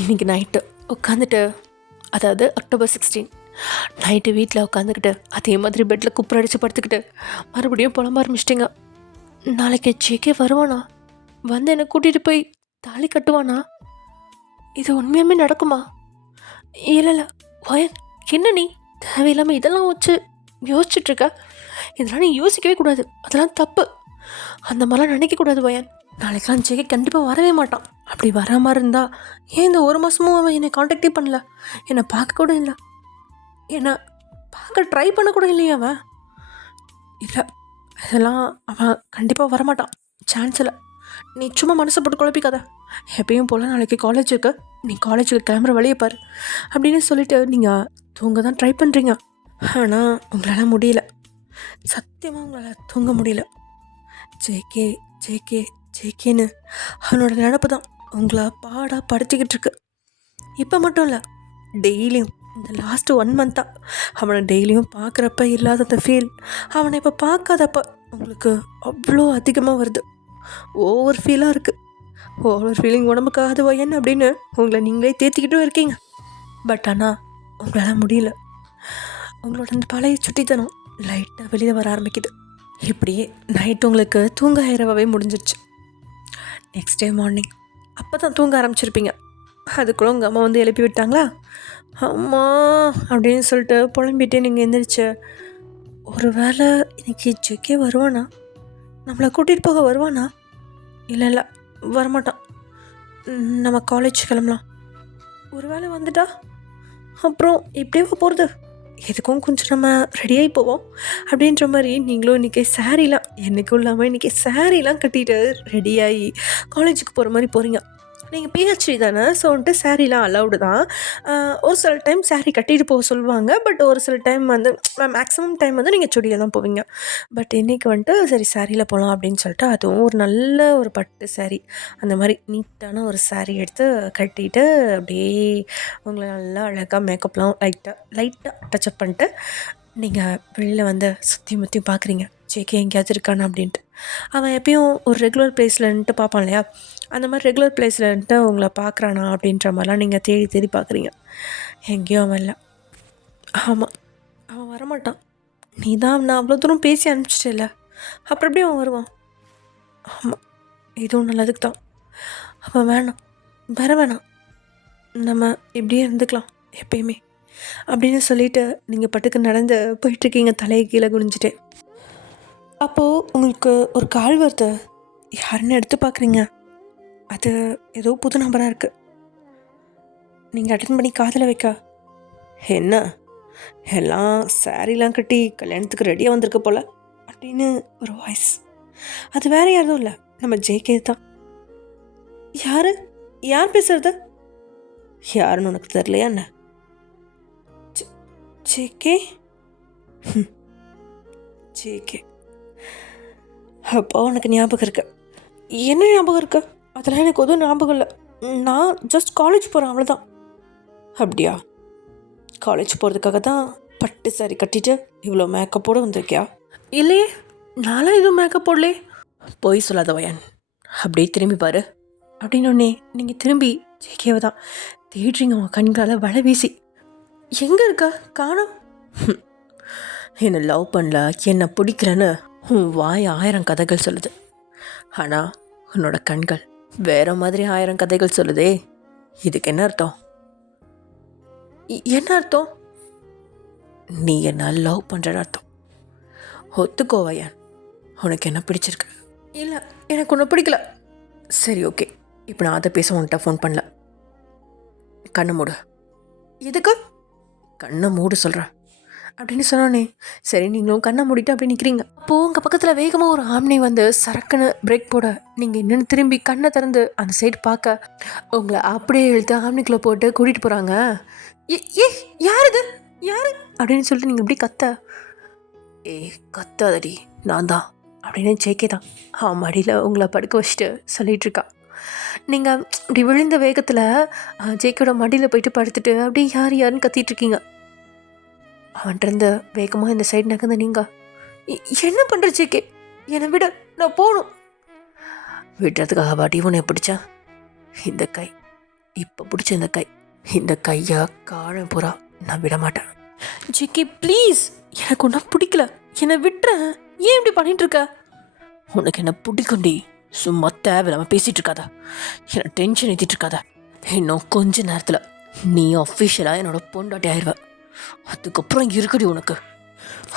இன்றைக்கி நைட்டு உட்காந்துட்டு, அதாவது அக்டோபர் 16 நைட்டு வீட்டில் உட்காந்துக்கிட்டு அதே மாதிரி பெட்டில் குப்புறடிச்சு படுத்துக்கிட்டு மறுபடியும் புலம்ப ஆரம்பிச்சிட்டிங்க. நாளைக்கு ஜேகே வருவானா, வந்து என்னை கூட்டிகிட்டு போய் தாலி கட்டுவானா, இது உண்மையாமே நடக்குமா? இல்லை வயன், என்ன நீ தேவையில்லாமல் இதெல்லாம் வச்சு யோசிச்சுட்ருக்க? இதெல்லாம் நீ யோசிக்கவே கூடாது, அதெல்லாம் தப்பு. அந்த மாதிரிலாம் நினைக்கக்கூடாது வயன். நாளைக்கெல்லாம் ஜேகே கண்டிப்பாக வரவே மாட்டான். அப்படி வர மாதிரி இருந்தா ஏன் இந்த 1 மாதமும் அவன் என்னை காண்டாக்டே பண்ணல, என்னை பார்க்க கூட இல்லை, என்னை பார்க்க ட்ரை பண்ண கூட இல்லையா அவன்? இல்லை, இதெல்லாம் அவன் கண்டிப்பாக வரமாட்டான், சான்ஸ் இல்லை. நீ சும்மா மனசை போட்டு குழப்பிக்காத. எப்பயும் போல் நாளைக்கு காலேஜ் இருக்கு, நீ காலேஜுக்கு கிளம்புற வழியை பாரு அப்படின்னு சொல்லிட்டு நீங்கள் தூங்க தான் ட்ரை பண்ணுறீங்க. ஆனால் உங்களால் முடியல, சத்தியமாக உங்களால் தூங்க முடியல. ஜேகே ஜேகே ஜேகேன்னு அவனோட நினப்பு தான் உங்களை பாடாக படுத்திக்கிட்டு இருக்கு. இப்போ மட்டும் இல்லை, டெய்லியும் இந்த லாஸ்ட்டு 1 மந்த்தாக அவனை டெய்லியும் பார்க்குறப்ப இல்லாத அந்த ஃபீல் அவனை இப்போ பார்க்காதப்ப உங்களுக்கு அவ்வளோ அதிகமாக வருது. ஓவர் ஃபீலாக இருக்குது. ஓவர் ஃபீலிங் உடம்புக்காகாது வயன் அப்படின்னு உங்களை நீங்களே தேத்திக்கிட்டும் இருக்கீங்க. பட் ஆனால் உங்களால் முடியல. உங்களோட அந்த பழைய சுட்டித்தனம் லைட்டாக வெளியில் வர ஆரம்பிக்குது. இப்படியே நைட்டு உங்களுக்கு தூங்க இரவாகவே முடிஞ்சிருச்சு. நெக்ஸ்ட் டே மார்னிங் அப்போ தான் தூங்க ஆரம்பிச்சிருப்பீங்க. அதுக்குள்ள உங்கள் அம்மா வந்து எழுப்பி விட்டாங்களா? அம்மா அப்படின்னு சொல்லிட்டு புலம்பிட்டு நீங்கள் எந்திரிச்சு, ஒரு வேளை இன்னைக்கு ஜெக்கே வருவானா? நம்மளை கூட்டிகிட்டு போக வருவானா? இல்லை இல்லை, வரமாட்டான். நம்ம காலேஜ் கிளம்பலாம். ஒரு வேளை வந்துட்டா அப்புறம் எப்படியோ போகிறது, எதுக்கும் கொஞ்சம் நம்ம ரெடியாகி போவோம் அப்படின்ற மாதிரி நீங்களும் இன்றைக்கி சாரீலாம் என்றைக்கும் இல்லாமல் இன்றைக்கி சாரீலாம் கட்டிட்டு ரெடியாகி காலேஜுக்கு போகிற மாதிரி போகிறீங்க. நீங்கள் பிஹெச்டி தானே, ஸோ வந்துட்டு சாரீலாம் அலவுடு தான். ஒரு சில டைம் சாரீ கட்டிட்டு போக சொல்லுவாங்க, பட் ஒரு சில டைம் வந்து மேக்ஸிமம் டைம் வந்து நீங்கள் சுடியில் தான் போவீங்க. பட் இன்றைக்கி வந்துட்டு சரி சாரியில் போகலாம் அப்படின்னு சொல்லிட்டு, அதுவும் ஒரு நல்ல ஒரு பட்டு சாரீ, அந்த மாதிரி நீட்டான ஒரு சாரீ எடுத்து கட்டிட்டு அப்படியே உங்களை நல்லா அழகாக மேக்கப்லாம் லைட்டாக டச்சப் பண்ணிட்டு நீங்கள் வெளியில் வந்து சுற்றி முற்றி பார்க்குறீங்க, ஜேகே எங்கேயாவது இருக்கானா அப்படின்ட்டு. அவன் எப்பயும் ஒரு ரெகுலர் பிளேஸ்லன்ட்டு பார்ப்பான் இல்லையா, அந்த மாதிரி ரெகுலர் பிளேஸ்லன்ட்டு உங்களை பார்க்குறானா அப்படின்ற மாதிரிலாம் நீங்கள் தேடி தேடி பார்க்குறீங்க. எங்கேயும் அவன் இல்லை. ஆமாம், அவன் வரமாட்டான். நீ தான் அவனை அவ்வளோ தூரம் பேசி அனுப்பிச்சிட்டில்ல, அப்புறம் எப்படி அவன் வருவான்? ஆமாம், இதுவும் நல்லதுக்கு தான். அவன் வேணாம், வர வேணாம், நம்ம இப்படியே இருந்துக்கலாம் எப்பயுமே அப்படின்னு சொல்லிட்டு நீங்கள் பட்டுக்கு நடந்து போயிட்டுருக்கீங்க, தலையை கீழே குனிஞ்சிட்டே. அப்போது உங்களுக்கு ஒரு கால் வருது. யாருன்னு எடுத்து பார்க்குறீங்க. அது ஏதோ புது நம்பராக இருக்குது. நீங்கள் அட்டன் பண்ணி காதில் வைக்க, என்ன எல்லாம் சாரீலாம் கட்டி கல்யாணத்துக்கு ரெடியாக வந்திருக்க போல் அப்படின்னு ஒரு வாய்ஸ். அது வேறு யாரும் இல்லை, நம்ம ஜேகே தான். யார் பேசுறது? யாருன்னு உனக்கு தெரியலையா என்ன? ஜேகே ஜேகே, அப்போ உனக்கு ஞாபகம் இருக்கு. என்ன ஞாபகம் இருக்கு? அதெல்லாம் எனக்கு எதுவும் ஞாபகம் இல்லை. நான் ஜஸ்ட் காலேஜ் போகிறேன், அவ்வளோதான். அப்படியா? காலேஜ் போகிறதுக்காக தான் பட்டு சாரி கட்டிட்டு இவ்வளோ மேக்கப்போடு வந்திருக்கியா? இல்லையே, நானும் எதுவும் மேக்கப் போடலே. போய் சொல்லாத வயன், அப்படியே திரும்பி பாரு அப்படின்னோடனே நீங்கள் திரும்பி ஜேகேவை தான் தேடுறீங்க. உங்கள் கண்களால் வலை வீசி. எங்கே இருக்க? காணோம். என்னை லவ் பண்ணல, என்னை பிடிக்கலன்னு உன் வாய் 1000 கதைகள் சொல்லுது. ஆனால் உன்னோட கண்கள் வேறு மாதிரி 1000 கதைகள் சொல்லுதே. இதுக்கு என்ன அர்த்தம்? என்ன அர்த்தம்? நீ என்ன லவ் பண்ணுறன்னு அர்த்தம். ஒத்துக்கோவையன், உனக்கு என்ன பிடிச்சிருக்கு? இல்லை, எனக்கு ஒன்றும் பிடிக்கல. சரி, ஓகே, இப்போ நான் அதை பேச உன்கிட்ட ஃபோன் பண்ணல. கண்ணை மூடு. எதுக்கு? கண்ணை மூடு சொல்கிறேன் அப்படின்னு சொன்னோன்னே சரி நீங்களும் கண்ணை மூடிட்டு அப்படி நிற்கிறீங்க. அப்போது உங்கள் பக்கத்தில் வேகமாக ஒரு ஆம்னி வந்து சரக்குன்னு பிரேக் போட நீங்கள் என்னென்னு திரும்பி கண்ணை திறந்து அந்த சைடு பார்க்க உங்களை அப்படியே இழுத்து ஆம்னிக்குள்ளே போட்டு கூட்டிகிட்டு போகிறாங்க. ஏ யாருது யாரு அப்படின்னு சொல்லிட்டு நீங்கள் இப்படி கத்தாதடி, நான் தான் அப்படின்னு ஜேகே தான் மடியில் உங்களை படுக்க வச்சுட்டு சொல்லிகிட்ருக்கா. நீங்கள் இப்படி விழுந்த வேகத்தில் ஜேகேயோட மடியில் போயிட்டு படுத்துட்டு அப்படியே யாருன்னு கத்திகிட்ருக்கீங்க. அவன்கிட்ட வேகமாக இந்த சைடு நகர்ந்த நீங்கள் என்ன பண்ணுற ஜேகே? என்னை விட, நான் போகணும். விடுறதுக்காக பாட்டி உன்னை பிடிச்சா? இந்த கை, இப்போ பிடிச்ச இந்த கையை காலம் பூரா நான் விட மாட்டேன். ஜேகே ப்ளீஸ், எனக்கு ஒன்றும் பிடிக்கல, என்னை விட்டுறேன். ஏன் இப்படி பண்ணிட்டு இருக்க? உனக்கு என்ன பிடிக்கும்டி, சும்மா தேவையில்லாமல் பேசிகிட்டு இருக்காத, என்னை டென்ஷன் ஏற்றிட்டு இருக்காத. இன்னும் கொஞ்ச நேரத்தில் நீ அஃபிஷியலாக என்னோட பொண்டாட்டி ஆயிடுவ. அதுக்கப்புறம் இருக்குடி உனக்கு.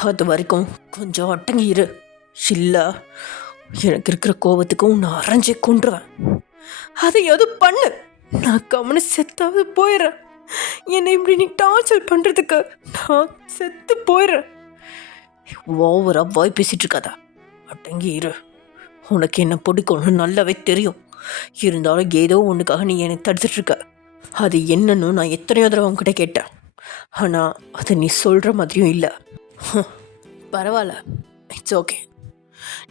அது வரைக்கும் கொஞ்சம் அடங்கி இரு. இல்லை, எனக்கு இருக்கிற கோபத்துக்கு உன்னை அரைஞ்சே கொண்டுருவேன். அதை எதுவும் பண்ணு, நான் கம்முன்னு செத்தாவது போயிடுறேன். என்னை இப்படி நீ டார்ச்சர் பண்ணுறதுக்கு நான் செத்து போயிடுறேன். ஓவராக வாய் பேசிகிட்டு இருக்காதா, அடங்கி இரு. உனக்கு என்ன பிடிக்கும்னு நல்லாவே தெரியும். இருந்தாலும் ஏதோ ஒன்றுக்காக நீ என்னை தடுத்துட்ருக்க. அது என்னன்னு நான் எத்தனையோ தடவை உங்ககிட்ட கேட்டேன். ஆனால் அது நீ சொல்கிற மாதிரியும் இல்லை. பரவாயில்ல, இட்ஸ் ஓகே.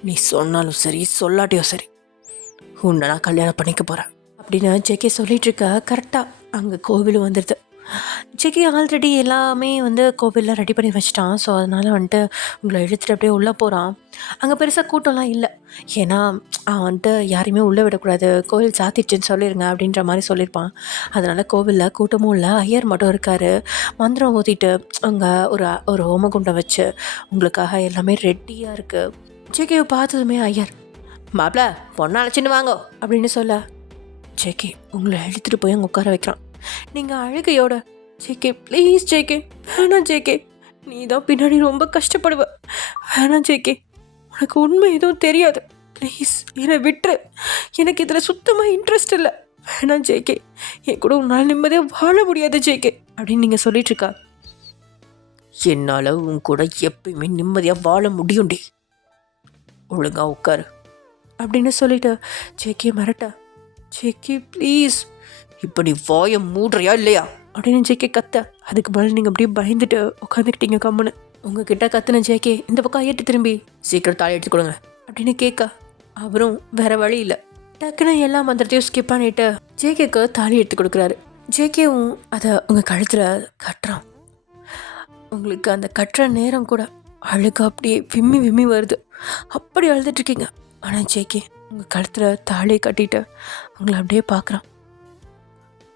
நீ சொன்னாலும் சரி சொல்லாட்டியும் சரி, உன்னை நான் கல்யாணம் பண்ணிக்க போகிறேன் அப்படின்னு ஜேகே சொல்லிகிட்ருக்க. கரெக்டாக அங்கே கோவிலும் வந்துடுது. ஜேகே ஆல்ரெடி எல்லாமே வந்து கோவிலில் ரெடி பண்ணி வச்சிட்டான். ஸோ அதனால் வந்துட்டு உங்களை இழுத்துட்டு அப்படியே உள்ளே போகிறான். அங்கே பெருசாக கூட்டம்லாம் இல்லை. ஏன்னா அவன் வந்துட்டு யாரையுமே உள்ளே விடக்கூடாது, கோவில் சாத்திடுச்சுன்னு சொல்லிடுங்க அப்படின்ற மாதிரி சொல்லியிருப்பான். அதனால் கோவிலில் கூட்டமும் இல்லை, ஐயர் மட்டும் இருக்கார். மந்திரம் ஊற்றிட்டு அங்கே ஒரு ஹோமகுண்டம் வச்சு உங்களுக்காக எல்லாமே ரெடியாக இருக்குது. ஜேகேவை பார்த்ததுமே ஐயர், மாப்பிள்ள பொண்ணை அழைச்சின்னு வாங்கோ அப்படின்னு சொல்ல, ஜேகே உங்களை இழுத்துட்டு போய் அங்கே உட்கார வைக்கிறான். நீங்கள் அழுகையோட, ஜேகே ப்ளீஸ் ஜேகே, வேணாம் ஜேகே, நீ தான் பின்னாடி ரொம்ப கஷ்டப்படுவ, வேணாம் ஜேகே, உனக்கு உண்மை எதுவும் தெரியாது, ப்ளீஸ் என்னை விட்டுரு, எனக்கு இதில் சுத்தமாக இன்ட்ரெஸ்ட் இல்லை, வேணாம் ஜேகே, என் கூட உன்னால் நிம்மதியாக வாழ முடியாது ஜேகே அப்படின்னு நீங்கள் சொல்லிட்டுருக்கா. என்னால் உன் கூட எப்பயுமே நிம்மதியாக வாழ முடியும்டி, ஒழுங்கா உட்காரு அப்படின்னு சொல்லிட்டு ஜேகே மிரட்ட. ஜேகே ப்ளீஸ், இப்போ நீ வாயை மூடுறியா இல்லையா அப்படின்னு ஜேகே கத்த. அதுக்கு மேலே நீங்கள் அப்படியே பயந்துட்டு உட்காந்துக்கிட்டீங்க கம்முன்னு. உங்ககிட்ட கத்துன ஜேகே இந்த பக்கம் ஏட்டு திரும்பி சீக்கிரம் தாலி எடுத்து கொடுங்க அப்படின்னு கேட்க, அவரும் வேற வழி இல்லை, டக்குன்னு எல்லா மந்திரத்தையும் ஸ்கிப் பண்ணிட்டு ஜேகேக்கு தாலி எடுத்து கொடுக்குறாரு. ஜேகேவும் அதை உங்கள் கழுத்தில் கட்டுறான். உங்களுக்கு அந்த கட்டுற நேரம் கூட அழுக அப்படியே விம்மி விம்மி வருது, அப்படி அழுதுட்ருக்கீங்க. ஆனால் ஜேகே உங்கள் கழுத்தில் தாலியை கட்டிட்டு உங்களை அப்படியே பார்க்குறான்.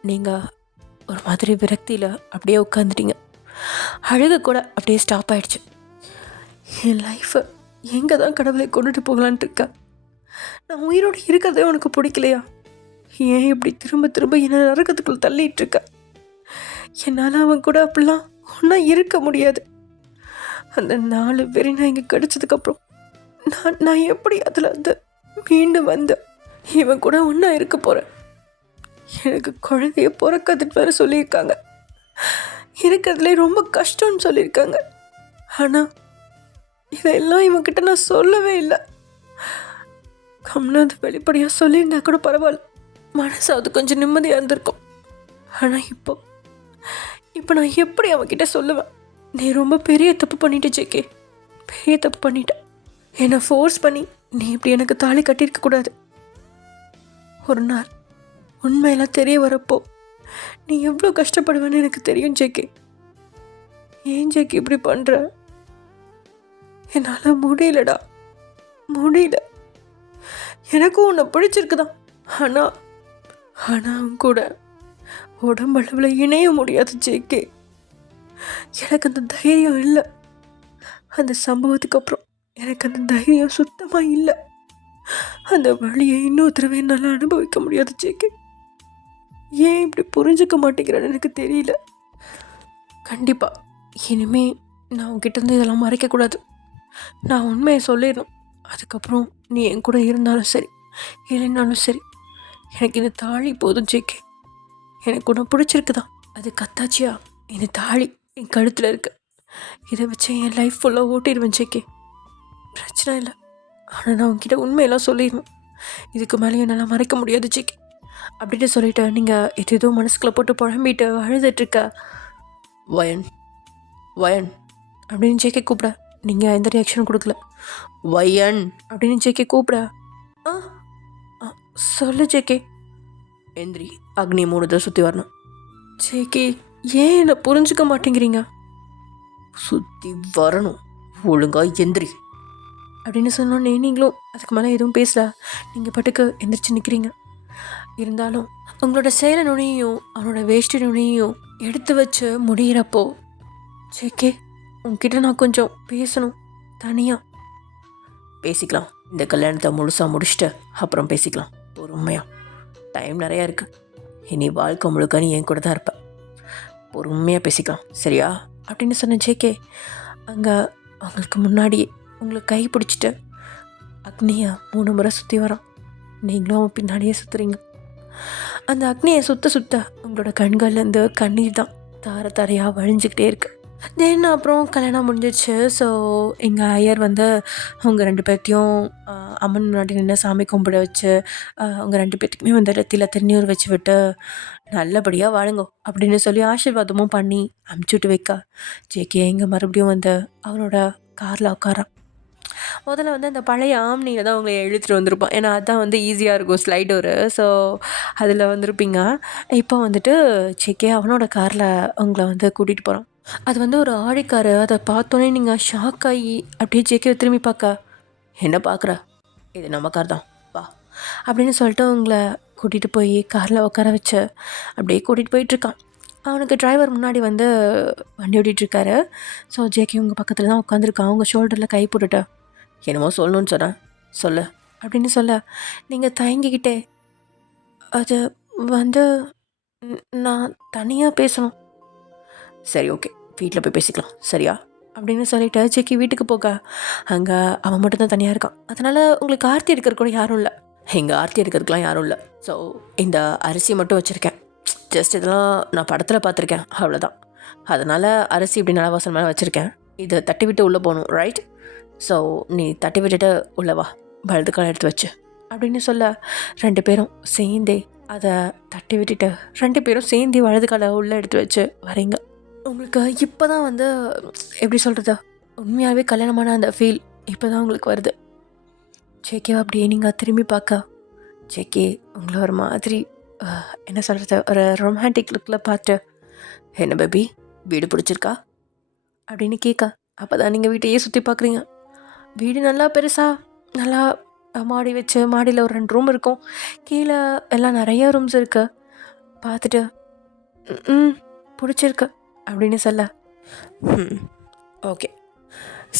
நீங்கள் ஒரு மாதிரி விரக்தியில் அப்படியே உட்காந்துட்டீங்க. அழுக கூட அப்படியே ஸ்டாப் ஆகிடுச்சு. என் லைஃப்பை எங்கே தான் கடவுளை கொண்டுட்டு போகலான்ட்டு இருக்கா, நான் உயிரோடு இருக்கிறதே உனக்கு பிடிக்கலையா, ஏன் இப்படி திரும்ப திரும்ப என்னை நரகத்துக்குள்ள தள்ளிட்டு இருக்க, என்னால் அவன் கூட அப்படிலாம் ஒன்றா இருக்க முடியாது. அந்த 4 பேரை நான் இங்கே கிடச்சதுக்கப்புறம் நான் எப்படி அதில் வந்து மீண்டும் வந்தேன், இவன் கூட ஒன்றா இருக்க போகிறேன். எனக்கு குழந்தைய பிறக்காதுன்னு வேறு சொல்லியிருக்காங்க, எனக்கு அதில் ரொம்ப கஷ்டம்னு சொல்லியிருக்காங்க. ஆனால் இதெல்லாம் இவன்கிட்ட நான் சொல்லவே இல்லை. கம்னா அது வெளிப்படையாக சொல்லியிருந்தா கூட பரவாயில்ல, மனசாவது கொஞ்சம் நிம்மதியாக இருந்திருக்கும். ஆனால் இப்போ நான் எப்படி அவன்கிட்ட சொல்லுவேன்? நீ ரொம்ப பெரிய தப்பு பண்ணிட்டு ஜேகே, பெரிய தப்பு பண்ணிட்டேன். என்னை ஃபோர்ஸ் பண்ணி நீ இப்படி எனக்கு தாலி கட்டியிருக்கக்கூடாது. ஒரு நாள் உண்மையெல்லாம் தெரிய வரப்போ நீ எவ்வளோ கஷ்டப்படுவேன்னு எனக்கு தெரியும் ஜேகே. ஏன் ஜேகே இப்படி பண்ணுற? என்னால் முடியலடா, முடியல. எனக்கும் உன்னை பிடிச்சிருக்குதான், ஆனால் அவன் கூட உடம்பளவில் இணைய முடியாது ஜேகே. எனக்கு அந்த தைரியம் இல்லை. அந்த சம்பவத்துக்கு அப்புறம் எனக்கு அந்த தைரியம் சுத்தமாக இல்லை. அந்த வழியை இன்னொரு தடவை என்னால் அனுபவிக்க முடியாது ஜேகே. ஏன் இப்படி புரிஞ்சுக்க மாட்டேங்கிறேன்னு எனக்கு தெரியல. கண்டிப்பாக இனிமே நான் உன்கிட்ட இருந்து இதெல்லாம் மறைக்கக்கூடாது. நான் உண்மையை சொல்லிடணும். அதுக்கப்புறம் நீ என் கூட இருந்தாலும் சரி இல்லைன்னாலும் சரி, எனக்கு இந்த தாலி போதும் ஜேகே. எனக்கு ஒன்று பிடிச்சிருக்குதான், அது கத்தாச்சியா இந்த தாலி என் கழுத்தில் இருக்கு. இதை வச்சு என் லைஃப் ஃபுல்லாக ஓட்டிடுவேன் ஜேகே, பிரச்சனை இல்லை. ஆனால் நான் உங்ககிட்ட உண்மையெல்லாம் சொல்லிடணும். இதுக்கு மேலே என்னால் மறைக்க முடியாது ஜேகே அப்படின்னு சொல்லிட்டு நீங்கள் எதோ மனசுக்குள்ளே போட்டு புழம்பிட்டு அழுதுட்ருக்க. வயன் வயன் அப்படின்னு ஜேகே கூப்பிட, நீங்கள் எந்த ரியாக்ஷனும் கொடுக்கல. வயன் அப்படின்னு ஜேகே கூப்பிட, சொல்லு ஜேகே. எந்திரி, அக்னி 3 தடவை சுற்றி வரணும். ஜேகே ஏன் என்னை புரிஞ்சுக்க மாட்டேங்கிறீங்க? சுற்றி வரணும், ஒழுங்கா எந்திரி அப்படின்னு சொன்னோன்னே நீங்களும் அதுக்கு மேலே எதுவும் பேசல. நீங்கள் பாட்டுக்கு எந்திரிச்சு நிற்கிறீங்க. இருந்தாலும் உங்களோட சேலை நுனியையும் அவனோட வேஷ்டி நுனியையும் எடுத்து வச்சு முடிகிறப்போ, ஜேகே உங்ககிட்ட நான் கொஞ்சம் பேசணும். தனியாக பேசிக்கலாம், இந்த கல்யாணத்தை முழுசாக முடிச்சுட்டு அப்புறம் பேசிக்கலாம். பொறுமையாக, டைம் நிறையா இருக்குது. இனி வாழ்க்கை முழுக்க நீ என் கூட தான் இருப்பேன். பொறுமையாக பேசிக்கலாம் சரியா அப்படின்னு சொன்ன ஜேகே அங்கே அவங்களுக்கு முன்னாடி உங்களை கை பிடிச்சிட்டு அக்னியை 3 முறை சுற்றி வரான். நீங்களும் அவன் பின்னாடியே சுற்றுறீங்க. அந்த அக்னியை சுற்ற உங்களோட கண்கள்லேருந்து கண்ணீர் தான் தார தாரையாக வழிஞ்சிக்கிட்டே இருக்கு. தென் அப்புறம் கல்யாணம் முடிஞ்சிடுச்சு. ஸோ எங்கள் ஐயர் வந்து அவங்க 2 பேர்த்தையும் அம்மன் முன்னாடி நின்று சாமி கும்பிட வச்சு அவங்க 2 பேர்த்துக்குமே வந்து ரத்தியில் திருநீர் வச்சு விட்டு நல்லபடியாக வாழுங்க அப்படின்னு சொல்லி ஆசீர்வாதமும் பண்ணி அமுச்சுட்டு வைக்க, ஜேகே இங்கே மறுபடியும் வந்து அவனோட காரில் உட்காரான். முதல்ல வந்து அந்த பழைய ஆம்னியில் தான் அவங்கள இழுத்துட்டு வந்திருப்பான். ஏன்னா அதுதான் வந்து ஈஸியாக இருக்கும், ஸ்லைடோரு. ஸோ அதில் வந்திருப்பீங்க. இப்போ வந்துட்டு ஜேகே அவனோட காரில் அவங்கள வந்து கூட்டிகிட்டு போகிறான். அது வந்து ஒரு ஆடிக்காரு. அதை பார்த்தோன்னே நீங்கள் ஷாக் ஆகி அப்படியே ஜேகேவை திரும்பி பார்க்க, என்ன பார்க்குற, இது நம்ம கார் தான் வா அப்படின்னு சொல்லிட்டு அவங்கள கூட்டிகிட்டு போய் காரில் உட்கார வச்சு அப்படியே கூட்டிகிட்டு போயிட்டுருக்கான். அவனுக்கு டிரைவர் முன்னாடி வந்து வண்டி ஓட்டிகிட்ருக்காரு. ஸோ ஜேகே உங்கள் பக்கத்தில் தான் உட்காந்துருக்கான். அவங்க ஷோல்டரில் கை போட்டுட்டு, என்னமோ சொல்லணும்னு சொன்னேன் சொல்லு அப்படின்னு சொல்ல, நீங்கள் தயங்கிக்கிட்டே அது வந்து நான் தனியாக பேசணும். சரி ஓகே, வீட்டில் போய் பேசிக்கலாம் சரியா அப்படின்னு சொல்லிட்டு ஜெக்கி வீட்டுக்கு போக அங்கே அவன் மட்டும்தான் தனியாக இருக்கான். அதனால் உங்களுக்கு ஆர்த்தி எடுக்கிற கூட யாரும் இல்லை. இங்கே ஆர்த்தி எடுக்கிறதுக்கெலாம் யாரும் இல்லை. ஸோ இந்த அரிசி மட்டும் வச்சுருக்கேன். ஜஸ்ட் இதெல்லாம் நான் படத்தில் பார்த்துருக்கேன், அவ்வளோதான். அதனால் அரிசி இப்படி நலவாசல் மேலே வச்சுருக்கேன். இதை தட்டி விட்டு உள்ளே போகணும், ரைட்? ஸோ நீ தட்டி விட்டுட்டு உள்ளே வா, வலது காலை எடுத்து வச்சு அப்படின்னு சொல்ல 2 பேரும் சேர்ந்தே அதை தட்டி விட்டுட்டு 2 பேரும் சேர்ந்து வலது காலை உள்ளே எடுத்து வச்சு வரீங்க. உங்களுக்கு இப்போ தான் வந்து எப்படி சொல்கிறது, உண்மையாகவே கல்யாணமான அந்த ஃபீல் இப்போ தான் உங்களுக்கு வருது. ஜேகேவா அப்படியே நீங்கள் திரும்பி பார்க்க ஜேகே உங்களை ஒரு மாதிரி என்ன சொல்கிறது, ஒரு ரொமான்டிக் லுக்கில் பார்த்து, என்ன பேபி வீடு பிடிச்சிருக்கா அப்படின்னு கேட்க, அப்போ தான் நீங்கள் வீட்டையே சுற்றி பார்க்குறீங்க. வீடு நல்லா பெருசாக நல்லா மாடி வச்சு, மாடியில் ஒரு 2 ரூம் இருக்கும், கீழே எல்லாம் நிறைய ரூம்ஸ் இருக்குது. பார்த்துட்டு பிடிச்சிருக்கு அப்படின்னு சொல்ல, ஓகே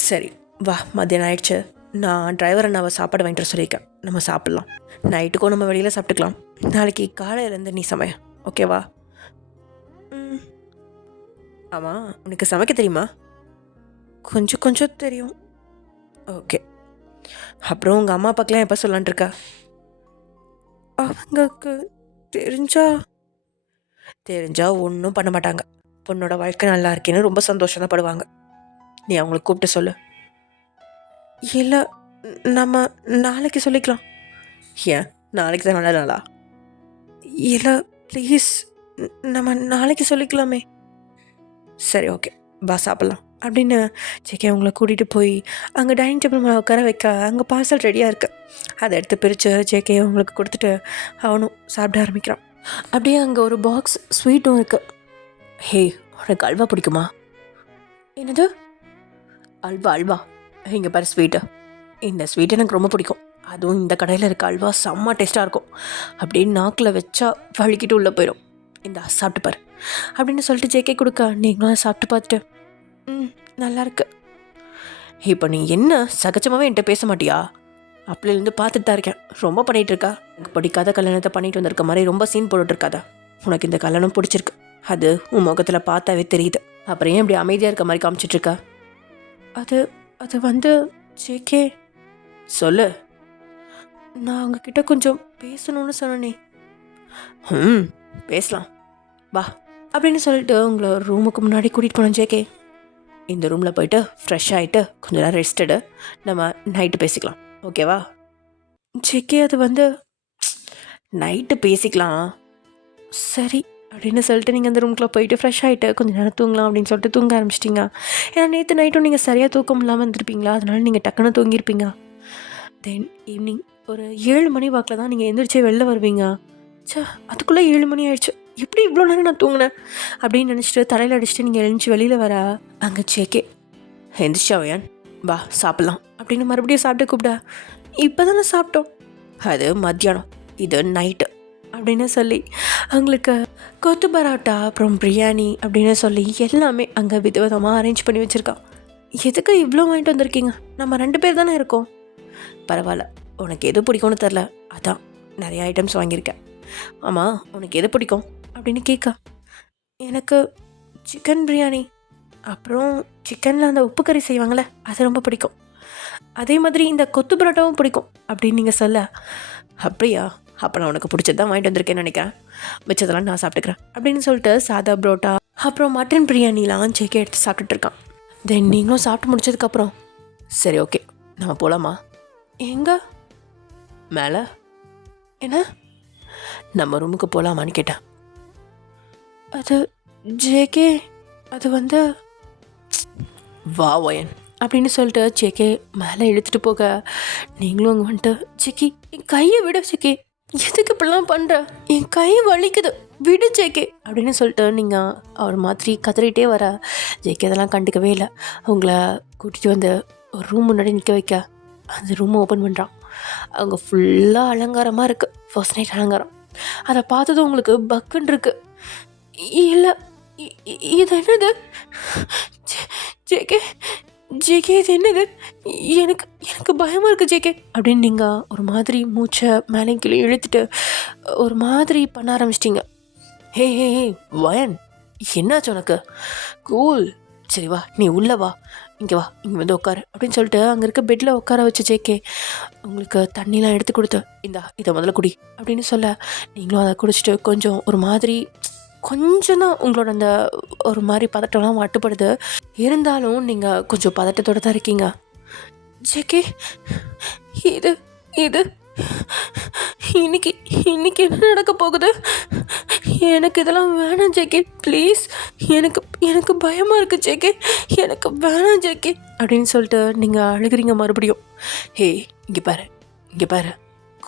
சரி வா, மத்தியானம் ஆயிடுச்சு, நான் டிரைவர் அண்ணாவை சாப்பாடு வாங்கிட்டு சொல்லியிருக்கேன், நம்ம சாப்பிட்லாம். நைட்டுக்கும் நம்ம வெளியில் சாப்பிட்டுக்கலாம். நாளைக்கு காலையிலேருந்து நீ சமைய, ஓகேவா? ஆமாம், உனக்கு சமைக்க தெரியுமா? கொஞ்சம் கொஞ்சம் தெரியும். ஓகே, அப்புறம் உங்கள் அம்மா அப்பாக்கெலாம் எப்போ சொல்லலான் இருக்கா? அவங்களுக்கு தெரிஞ்சா ஒன்றும் பண்ண மாட்டாங்க. பொண்ணோட வாழ்க்கை நல்லா இருக்கேன்னு ரொம்ப சந்தோஷப்படுவாங்க. நீ அவங்களுக்கு கூப்பிட்டு சொல்லு. இல்லை, நம்ம நாளைக்கு சொல்லிக்கலாம். ஏன், நாளைக்கு தான் நல்ல நாளா? இல்லை ப்ளீஸ், நம்ம நாளைக்கு சொல்லிக்கலாமே. சரி ஓகே, வா சாப்பிட்லாம் அப்படின்னு ஜேகே அவங்கள கூட்டிகிட்டு போய் அங்கே டைனிங் டேபிள் மேலே உட்கார வைக்க அங்கே பார்சல் ரெடியாக இருக்குது. அதை எடுத்து பிரித்து ஜேகே அவங்களுக்கு கொடுத்துட்டு அவனும் சாப்பிட ஆரம்பிக்கிறான். அப்படியே அங்கே ஒரு பாக்ஸ் ஸ்வீட்டும் இருக்குது. ஹே, உனக்கு அல்வா பிடிக்குமா? என்னது அல்வா? அல்வா இங்கே பாரு ஸ்வீட்டு. இந்த ஸ்வீட் எனக்கு ரொம்ப பிடிக்கும். அதுவும் இந்த கடையில் இருக்க அல்வா செம்ம டேஸ்ட்டாக இருக்கும். அப்படின்னு நாக்கில் வச்சா வழுக்கிட்டு உள்ளே போயிடும். இந்த சாப்பிட்டு பாரு அப்படின்னு சொல்லிட்டு ஜேகே கொடுக்க, நீங்களும் சாப்பிட்டு பார்த்துட்டு நல்லாயிருக்கு. இப்போ நீ என்ன சகஜமாகவே என்கிட்ட பேச மாட்டியா? அப்படிலேருந்து பார்த்துட்டு தான் இருக்கேன். ரொம்ப பண்ணிகிட்டு இருக்கா. எனக்கு பிடிக்காத கல்யாணத்தை பண்ணிட்டு வந்திருக்க மாதிரி ரொம்ப சீன் போட்டுட்ருக்காதா. உனக்கு இந்த கல்யாணம் பிடிச்சிருக்கு, அது உன் முகத்தில் பார்த்தாவே தெரியுது. அப்புறம் ஏன் இப்படி அமைதியாக இருக்க மாதிரி காமிச்சிட்ருக்கா? அது அது வந்து ஜேகே, சொல்லு. நான் உங்ககிட்ட கொஞ்சம் பேசணும்னு சொன்னேனே. பேசலாம் வா அப்படின்னு சொல்லிட்டு உங்களை ரூமுக்கு முன்னாடி கூட்டிகிட்டு போனேன் ஜேகே. இந்த ரூமில் போயிட்டு ஃப்ரெஷ் ஆகிட்டு கொஞ்ச நேரம் ரெஸ்ட் எடு, நம்ம நைட்டு பேசிக்கலாம், ஓகேவா? ஜேகே, அது வந்து நைட்டு பேசிக்கலாம். சரி அப்படின்னு சொல்லிட்டு நீங்கள் அந்த ரூம்குள்ளே போயிட்டு ஃப்ரெஷ் ஆகிட்டு கொஞ்சம் நேரம் தூங்கலாம் அப்படின்னு சொல்லிட்டு தூங்க ஆரம்பிச்சிட்டிங்க. ஏன்னா நேற்று நைட்டும் நீங்கள் சரியாக தூக்கம் இல்லாமல் இருந்திருப்பீங்களா, அதனால நீங்கள் டக்குன்னு தூங்கியிருப்பீங்க. தென் ஈவினிங் ஒரு 7 மணி வாக்கில் தான் நீங்கள் எந்திரிச்சே வெளில வருவீங்க. அதுக்குள்ளே 7 மணி ஆயிடுச்சு, எப்படி இவ்வளோ நேரம் நான் தூங்கினேன் அப்படின்னு நினச்சிட்டு தலையில் அடிச்சுட்டு நீங்கள் எழுந்துச்சி வெளியில் வர அங்கே ஜேகே, எந்திரிச்சாவையான் வா சாப்பிட்லாம் அப்படின்னு மறுபடியும் சாப்பிட்டு கூப்பிட, இப்போ தானே சாப்பிட்டோம், அது மத்தியானம், இது நைட்டு அப்படின்னு சொல்லி அவங்களுக்கு கொத்து பரோட்டா அப்புறம் பிரியாணி அப்படின்னு சொல்லி எல்லாமே அங்கே விதவிதமாக அரேஞ்ச் பண்ணி வச்சுருக்கான். எதுக்கு இவ்வளோ வாங்கிட்டு வந்திருக்கீங்க? நம்ம 2 பேர் தானே இருக்கோம். பரவாயில்ல, உனக்கு எது பிடிக்கும்னு தெரில, அதான் நிறைய ஐட்டம்ஸ் வாங்கியிருக்கேன். ஆமாம், உனக்கு எது பிடிக்கும் அப்படின்னு கேட்க, எனக்கு சிக்கன் பிரியாணி அப்புறம் சிக்கனில் அந்த உப்பு கறி செய்வாங்களே அது ரொம்ப பிடிக்கும். அதே மாதிரி இந்த கொத்து பரோட்டாவும் பிடிக்கும் அப்படின்னு நீங்கள் சொல்ல, அப்படியா, அப்போ நான் உனக்கு பிடிச்சது தான் வாங்கிட்டு வந்திருக்கேன்னு நினைக்கிறேன், மிச்சதெல்லாம் நான் சாப்பிட்டுக்கிறேன் அப்படின்னு சொல்லிட்டு சாதா பரோட்டா அப்புறம் மட்டன் பிரியாணிலாம் ஜேகே எடுத்து சாப்பிட்டுட்டு இருக்கான். தென் நீங்களும் சாப்பிட்டு முடிச்சதுக்கப்புறம், சரி ஓகே நம்ம போகலாமா? எங்க? மேலே. என்ன, நம்ம ரூமுக்கு போகலாமான்னு கேட்டேன். அது ஜேகே, அது வந்து வா ஒயன் அப்படின்னு சொல்லிட்டு ஜேகே மேலே இழுத்துட்டு போக, நீங்களும் அங்கே வந்துட்டு, ஜேகே என் கையை விட, ஜேகே எதுக்கு இப்படிலாம் பண்ணுற, என் கை வலிக்குது, விடு ஜேகே அப்படின்னு சொல்லிட்டு நீங்கள் அவர் மாதிரி கதறிட்டே வர, ஜேகே அதெல்லாம் கண்டுக்கவே இல்லை. அவங்கள கூட்டிகிட்டு வந்து ஒரு ரூம் முன்னாடி நிற்க வைக்க அந்த ரூமை ஓப்பன் பண்ணுறான். அங்கே ஃபுல்லாக அலங்காரமாக இருக்குது, ஃபர்ஸ்ட் நைட் அலங்காரம். அதை பார்த்ததும் உங்களுக்கு பக்குன்னு இருக்கு. இல்லை, இது என்னது ஜேகே, ஜேகே இது என்னது, எனக்கு எனக்கு பயமாக இருக்குது ஜேகே அப்படின்னு நீங்கள் ஒரு மாதிரி மூச்சை மேலே கீழே இழுத்துட்டு ஒரு மாதிரி பண்ண ஆரம்பிச்சிட்டிங்க. ஹே ஹே ஹே வயன், என்னாச்சு உனக்கு? கூல், சரி வா, நீ உள்ளே வா, இங்கே வா, இங்கே வந்து உட்காரு அப்படின்னு சொல்லிட்டு அங்கே இருக்க பெட்டில் உட்கார வச்சு ஜேகே உங்களுக்கு தண்ணிலாம் எடுத்து கொடுத்து, இதை முதல்ல குடி அப்படின்னு சொல்ல, நீங்களும் அதை குடிச்சிட்டு கொஞ்சம் ஒரு மாதிரி கொஞ்சம் தான் உங்களோட அந்த ஒரு மாதிரி பதட்டம்லாம் மட்டுப்படுது. இருந்தாலும் நீங்கள் கொஞ்சம் பதட்டத்தோடு தான் இருக்கீங்க. ஜேகே, இது இது இன்னைக்கு இன்னைக்கு என்ன நடக்க போகுது? எனக்கு இதெல்லாம் வேணாம் ஜேகே, ப்ளீஸ், எனக்கு எனக்கு பயமாக இருக்குது ஜேகே, எனக்கு வேணாம் ஜேகே அப்படின்னு சொல்லிட்டு நீங்கள் அழுகிறீங்க மறுபடியும். ஹே, இங்கே பாரு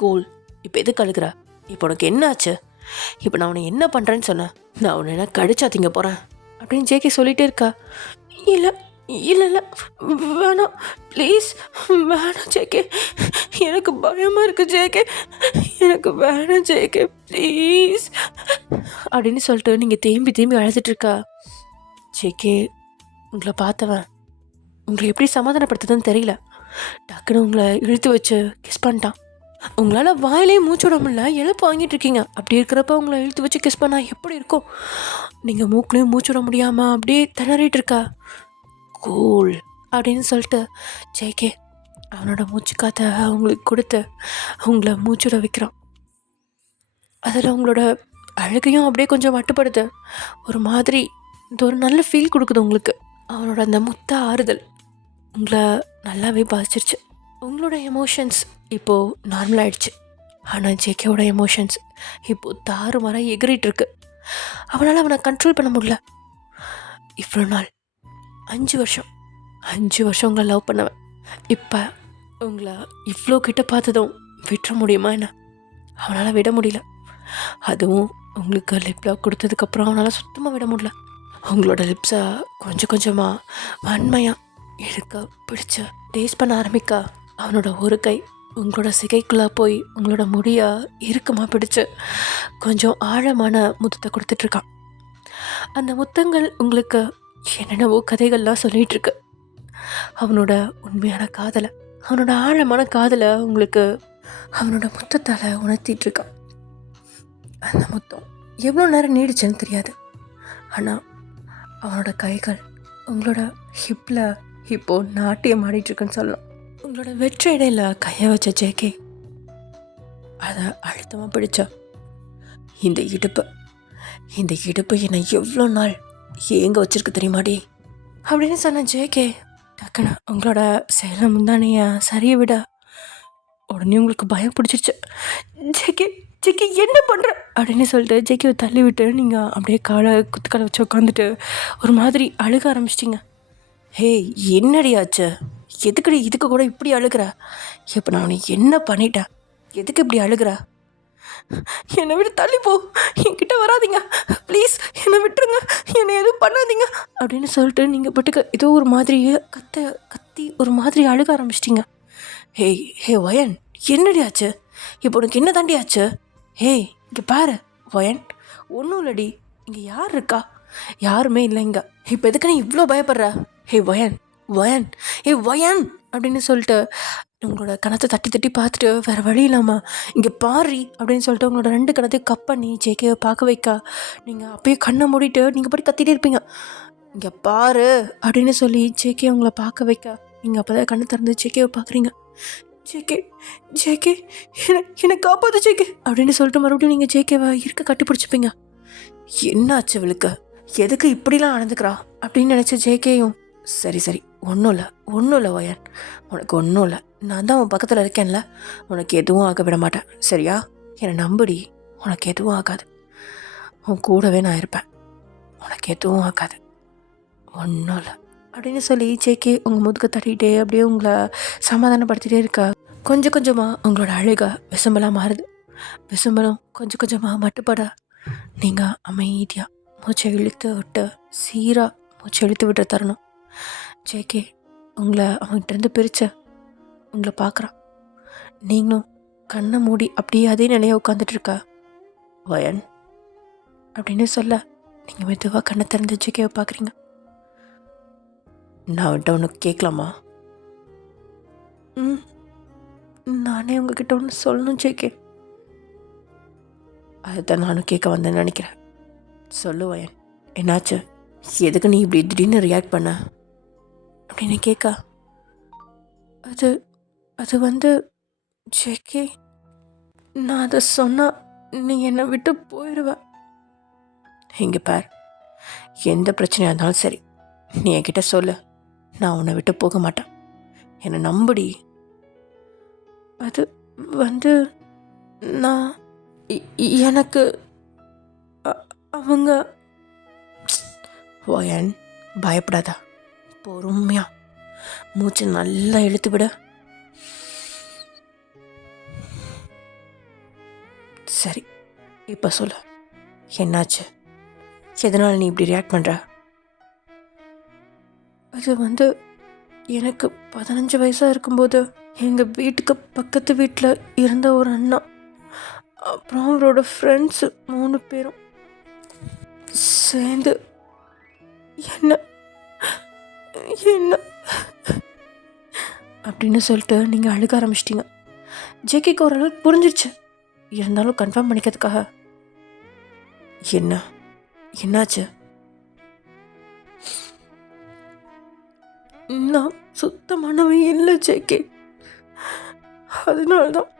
கூல், இப்போ எதுக்கு அழுகிற? இப்போ உனக்கு என்ன ஆச்சு? இப்போ நான் உன்னை என்ன பண்ணுறேன்னு சொன்னேன்? நான் உன்னை என்ன கடிச்சா திங்க போகிறேன் அப்படின்னு ஜேகே சொல்லிகிட்டே இருக்கா. இல்லை இல்லை இல்லை வேணாம், ப்ளீஸ் வேணாம் ஜேகே, எனக்கு பயமாக இருக்குது ஜேகே, எனக்கு வேணாம் ஜேகே ப்ளீஸ் அப்படின்னு சொல்லிட்டு நீங்கள் தேம்பி அழுதுட்ருக்கா. ஜேகே உங்களை பார்த்தவன் உங்களை எப்படி சமாதானப்படுத்துதுன்னு தெரியல, டக்குன்னு உங்களை இழுத்து வச்சு கிஸ் பண்ணிட்டான். உங்களால் வாயிலே மூச்சு விட முடியல, இழப்பு வாங்கிட்டு இருக்கீங்க. அப்படி இருக்கிறப்ப உங்களை இழுத்து வச்சு கிஸ் பண்ணால் எப்படி இருக்கும்? நீங்கள் மூக்குலேயும் மூச்சு விட முடியாமல் அப்படியே திணறிட்டு இருக்கா. கூல் அப்படின்னு சொல்லிட்டு ஜேகே அவனோட மூச்சு காற்றை அவங்களுக்கு கொடுத்து அவங்கள மூச்சுட வைக்கிறான். அதில் உங்களோட அழுகையும் அப்படியே கொஞ்சம் மட்டுப்படுது. ஒரு மாதிரி இது ஒரு நல்ல ஃபீல் கொடுக்குது உங்களுக்கு. அவனோட அந்த முத்த ஆறுதல் உங்களை நல்லாவே பாதிச்சிருச்சு. உங்களோட எமோஷன்ஸ் இப்போது நார்மல் ஆகிடுச்சு. ஆனால் ஜேகேவோட எமோஷன்ஸ் இப்போது தாறுமாற எகிரிட்டுருக்கு. அவனால் அவனை கண்ட்ரோல் பண்ண முடியல. இவ்வளோ நாள் 5 வருஷம் உங்களை லவ் பண்ணவன், இப்போ உங்களை இவ்வளோ கிட்ட பார்த்ததும் விட்டுற முடியுமா என்ன? அவனால் விட முடியல. அதுவும் உங்களுக்கு லிப் லாக் கொடுத்ததுக்கப்புறம் அவனால் சுத்தமாக விட முடியல. உங்களோட லிப்ஸை கொஞ்சம் கொஞ்சமாக வன்மையாக எடுக்க பிடிச்ச டேஸ்ட் பண்ண ஆரம்பிக்க அவனோட ஒரு கை உங்களோட சிகைக்குள்ளே போய் உங்களோட முடியை இறுக்கமாக பிடிச்சு கொஞ்சம் ஆழமான முத்தத்தை கொடுத்துட்ருக்கான். அந்த முத்தங்கள் உங்களுக்கு என்னென்னவோ கதைகள்லாம் சொல்லிகிட்ருக்கு. அவனோட உண்மையான காதலை, அவனோட ஆழமான காதலை உங்களுக்கு அவனோட முத்தத்தால் உணர்த்திட்டுருக்கான். அந்த முத்தம் எவ்வளோ நேரம் நீடிச்சுன்னு தெரியாது. ஆனால் அவனோட கைகள் உங்களோட ஹிப்பில் இப்போது நாட்டியம் ஆடிட்டுருக்குன்னு சொல்லலாம். உங்களோட வெற்ற இடையில கையை வச்ச ஜேகே அதை அழுத்தமாக பிடிச்ச இந்த இடுப்பு என்னை எவ்வளோ நாள் ஏங்க வச்சிருக்கு தெரியுமாடி அப்படின்னு சொன்ன ஜேகே டக்குன்னு உங்களோட செயலை முந்தானைய சரிய விட உடனே உங்களுக்கு பயம் பிடிச்சிருச்சு. ஜேகே என்ன பண்ணுற அப்படின்னு சொல்லிட்டு ஜேகேவை தள்ளி விட்டு நீங்கள் அப்படியே குத்துக்காலை வச்சு உட்காந்துட்டு ஒரு மாதிரி அழுக ஆரம்பிச்சிட்டிங்க. ஹே, என்னடியாச்சு? எதுக்குடி இதுக்கு கூட இப்படி அழுகிற? இப்போ நான் உனக்கு என்ன பண்ணிட்டேன்? எதுக்கு இப்படி அழுகிற? என்னை விட்டு தள்ளி போ, என்கிட்ட வராதிங்க ப்ளீஸ், என்னை விட்டுருங்க, என்னை எதுவும் பண்ணாதீங்க அப்படின்னு சொல்லிட்டு நீங்கள் பட்டுக்கு ஏதோ ஒரு மாதிரி கத்தி ஒரு மாதிரி அழுக ஆரம்பிச்சிட்டிங்க. ஹே வயன், என்னடி ஆச்சு? இப்போ உனக்கு என்ன தாண்டி ஆச்சு? ஹே, இங்கே பாரு வயன், ஒன்றும் இல்லடி, இங்கே யார் இருக்கா? யாருமே இல்லை இங்கே. இப்போ எதுக்கு நீ இவ்வளோ பயப்படுற? ஹே வயன் அப்படின்னு சொல்லிட்டு உங்களோட கணத்தை தட்டி பார்த்துட்டு வேறு வழி இல்லாமல் இங்கே பாரி அப்படின்னு சொல்லிட்டு உங்களோட 2 கணத்தையும் கப் பண்ணி ஜேகேவை பார்க்க வைக்க நீங்கள் அப்பயே கண்ணை மூடிட்டு நீங்கள் படி கத்திட்டே இருப்பீங்க. இங்கே பாரு அப்படின்னு சொல்லி ஜேகே உங்களை பார்க்க வைக்க நீங்கள் அப்போ தான் கண்ணை திறந்து ஜேகேவை பார்க்குறீங்க. ஜேகே என்னை காப்பாற்று ஜேகே அப்படின்னு சொல்லிட்டு மறுபடியும் நீங்கள் ஜேகேவை இருக்க கட்டி பிடிச்சிப்பீங்க. என்னாச்சு இவளுக்கு? எதுக்கு இப்படிலாம் நடந்துக்கிறா அப்படின்னு நினச்ச ஜேகேயும் சரி ஒன்றும் இல்லை வயன், உனக்கு ஒன்றும் இல்லை, நான் தான் உன் பக்கத்தில் இருக்கேன்ல, உனக்கு எதுவும் ஆக விட மாட்டேன், சரியா? என்னை நம்புடி, உனக்கு எதுவும் ஆகாது, உன் கூடவே நான் இருப்பேன், உனக்கு எதுவும் ஆகாது, ஒன்றும் இல்லை அப்படின்னு சொல்லி ஜேகே உங்கள் முதுக தட்டிகிட்டே அப்படியே உங்களை சமாதானப்படுத்திகிட்டே இருக்கா. கொஞ்சம் கொஞ்சமாக உங்களோட அழுகை விசும்பலாக மாறுது. விசும்பலும் கொஞ்சம் கொஞ்சமாக மட்டுப்பட நீங்கள் அமைதியாக மூச்சை இழுத்து விட்டு சீராக மூச்சை இழுத்து விட்டு தரணும். ஜேகே உங்களை அவன்கிட்டருந்து பிரித்த உங்களை பார்க்குறான். நீங்களும் கண்ணை மூடி அப்படியே அதே நிலையை உட்காந்துட்ருக்கா. வயன் அப்படின்னு சொல்ல நீங்கள் மெதுவாக கண்ணை திறந்து ஜேகேவை பார்க்குறீங்க. நான் அவன்கிட்ட உனக்கு கேட்கலாமா? நானே உங்ககிட்ட ஒன்று சொல்லணும் ஜேகே. அதுதான் நானும் கேட்க வந்தேன்னு நினைக்கிறேன். சொல்லுவேன். என்னாச்சு? எதுக்கு நீ இப்படி திடீர்னு ரியாக்ட் பண்ண அப்படின்னு கேட்க, அது அது வந்து ஜேகே, நான் அதை சொன்னால் நீ என்னை விட்டு போயிடுவ. இங்கே பார், எந்த பிரச்சனையாக இருந்தாலும் சரி, நீ என்கிட்ட சொல்லு, நான் உன்னை விட்டு போக மாட்டேன். என்னை நம்புடி. அது வந்து நான் எனக்கு அவங்க ஓயன், பயப்படாதா, பொறுமையா மூச்சு நல்லா இழுத்து விட. சரி, இப்போ சொல்லு, என்னாச்சு? எதனால் நீ இப்படி ரியாக்ட் பண்ணுற? அது வந்து எனக்கு 15 வயசாக இருக்கும்போது எங்கள் வீட்டுக்கு பக்கத்து வீட்டில் இருந்த ஒரு அண்ணா, அப்புறம் அவரோட ஃப்ரெண்ட்ஸு 3 பேரும் சேர்ந்து என்ன என்ன அப்படின்னு சொல்லிட்டு நீங்கள் அழுக ஆரம்பிச்சிட்டிங்க. ஜேகேக்கு ஓரளவுக்கு புரிஞ்சிடுச்சு. இருந்தாலும் கன்ஃபார்ம் பண்ணிக்கிறதுக்காக, என்னாச்சு? நான் சுத்தமானவன் இல்லை ஜேகே. அதனால்தான்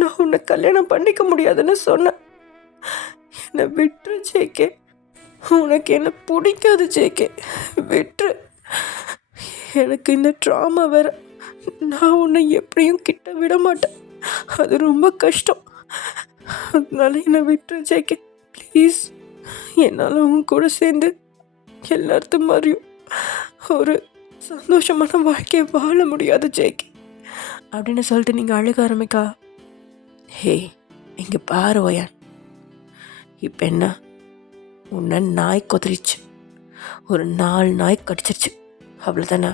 நான் உன்னை கல்யாணம் பண்ணிக்க முடியாதுன்னு சொன்னேன். என்னை விட்டுரு ஜேகே. உனக்கு என்ன பிடிக்காது ஜேகே, விட்டுரு. எனக்கு இந்த ட்ராமா வேற. நான் உன்னை எப்படியும் கிட்ட விட மாட்டேன். அது ரொம்ப கஷ்டம். அதனால என்னை விட்டுரு ஜேகே, ப்ளீஸ். என்னால் உன் கூட சேர்ந்து எல்லாத்து மாதிரியும் ஒரு சந்தோஷமான வாழ்க்கையை வாழ முடியாது ஜேகே அப்படின்னு சொல்லிட்டு நீங்கள் அழுக ஆரம்பிக்கா. ஹே, இங்கே பாரு ஓயான், இப்போ என்ன, உன்னை நாய் கொதறிச்சு, ஒரு 4 நாய் கடிச்சிருச்சு, அவ்வளோதானே?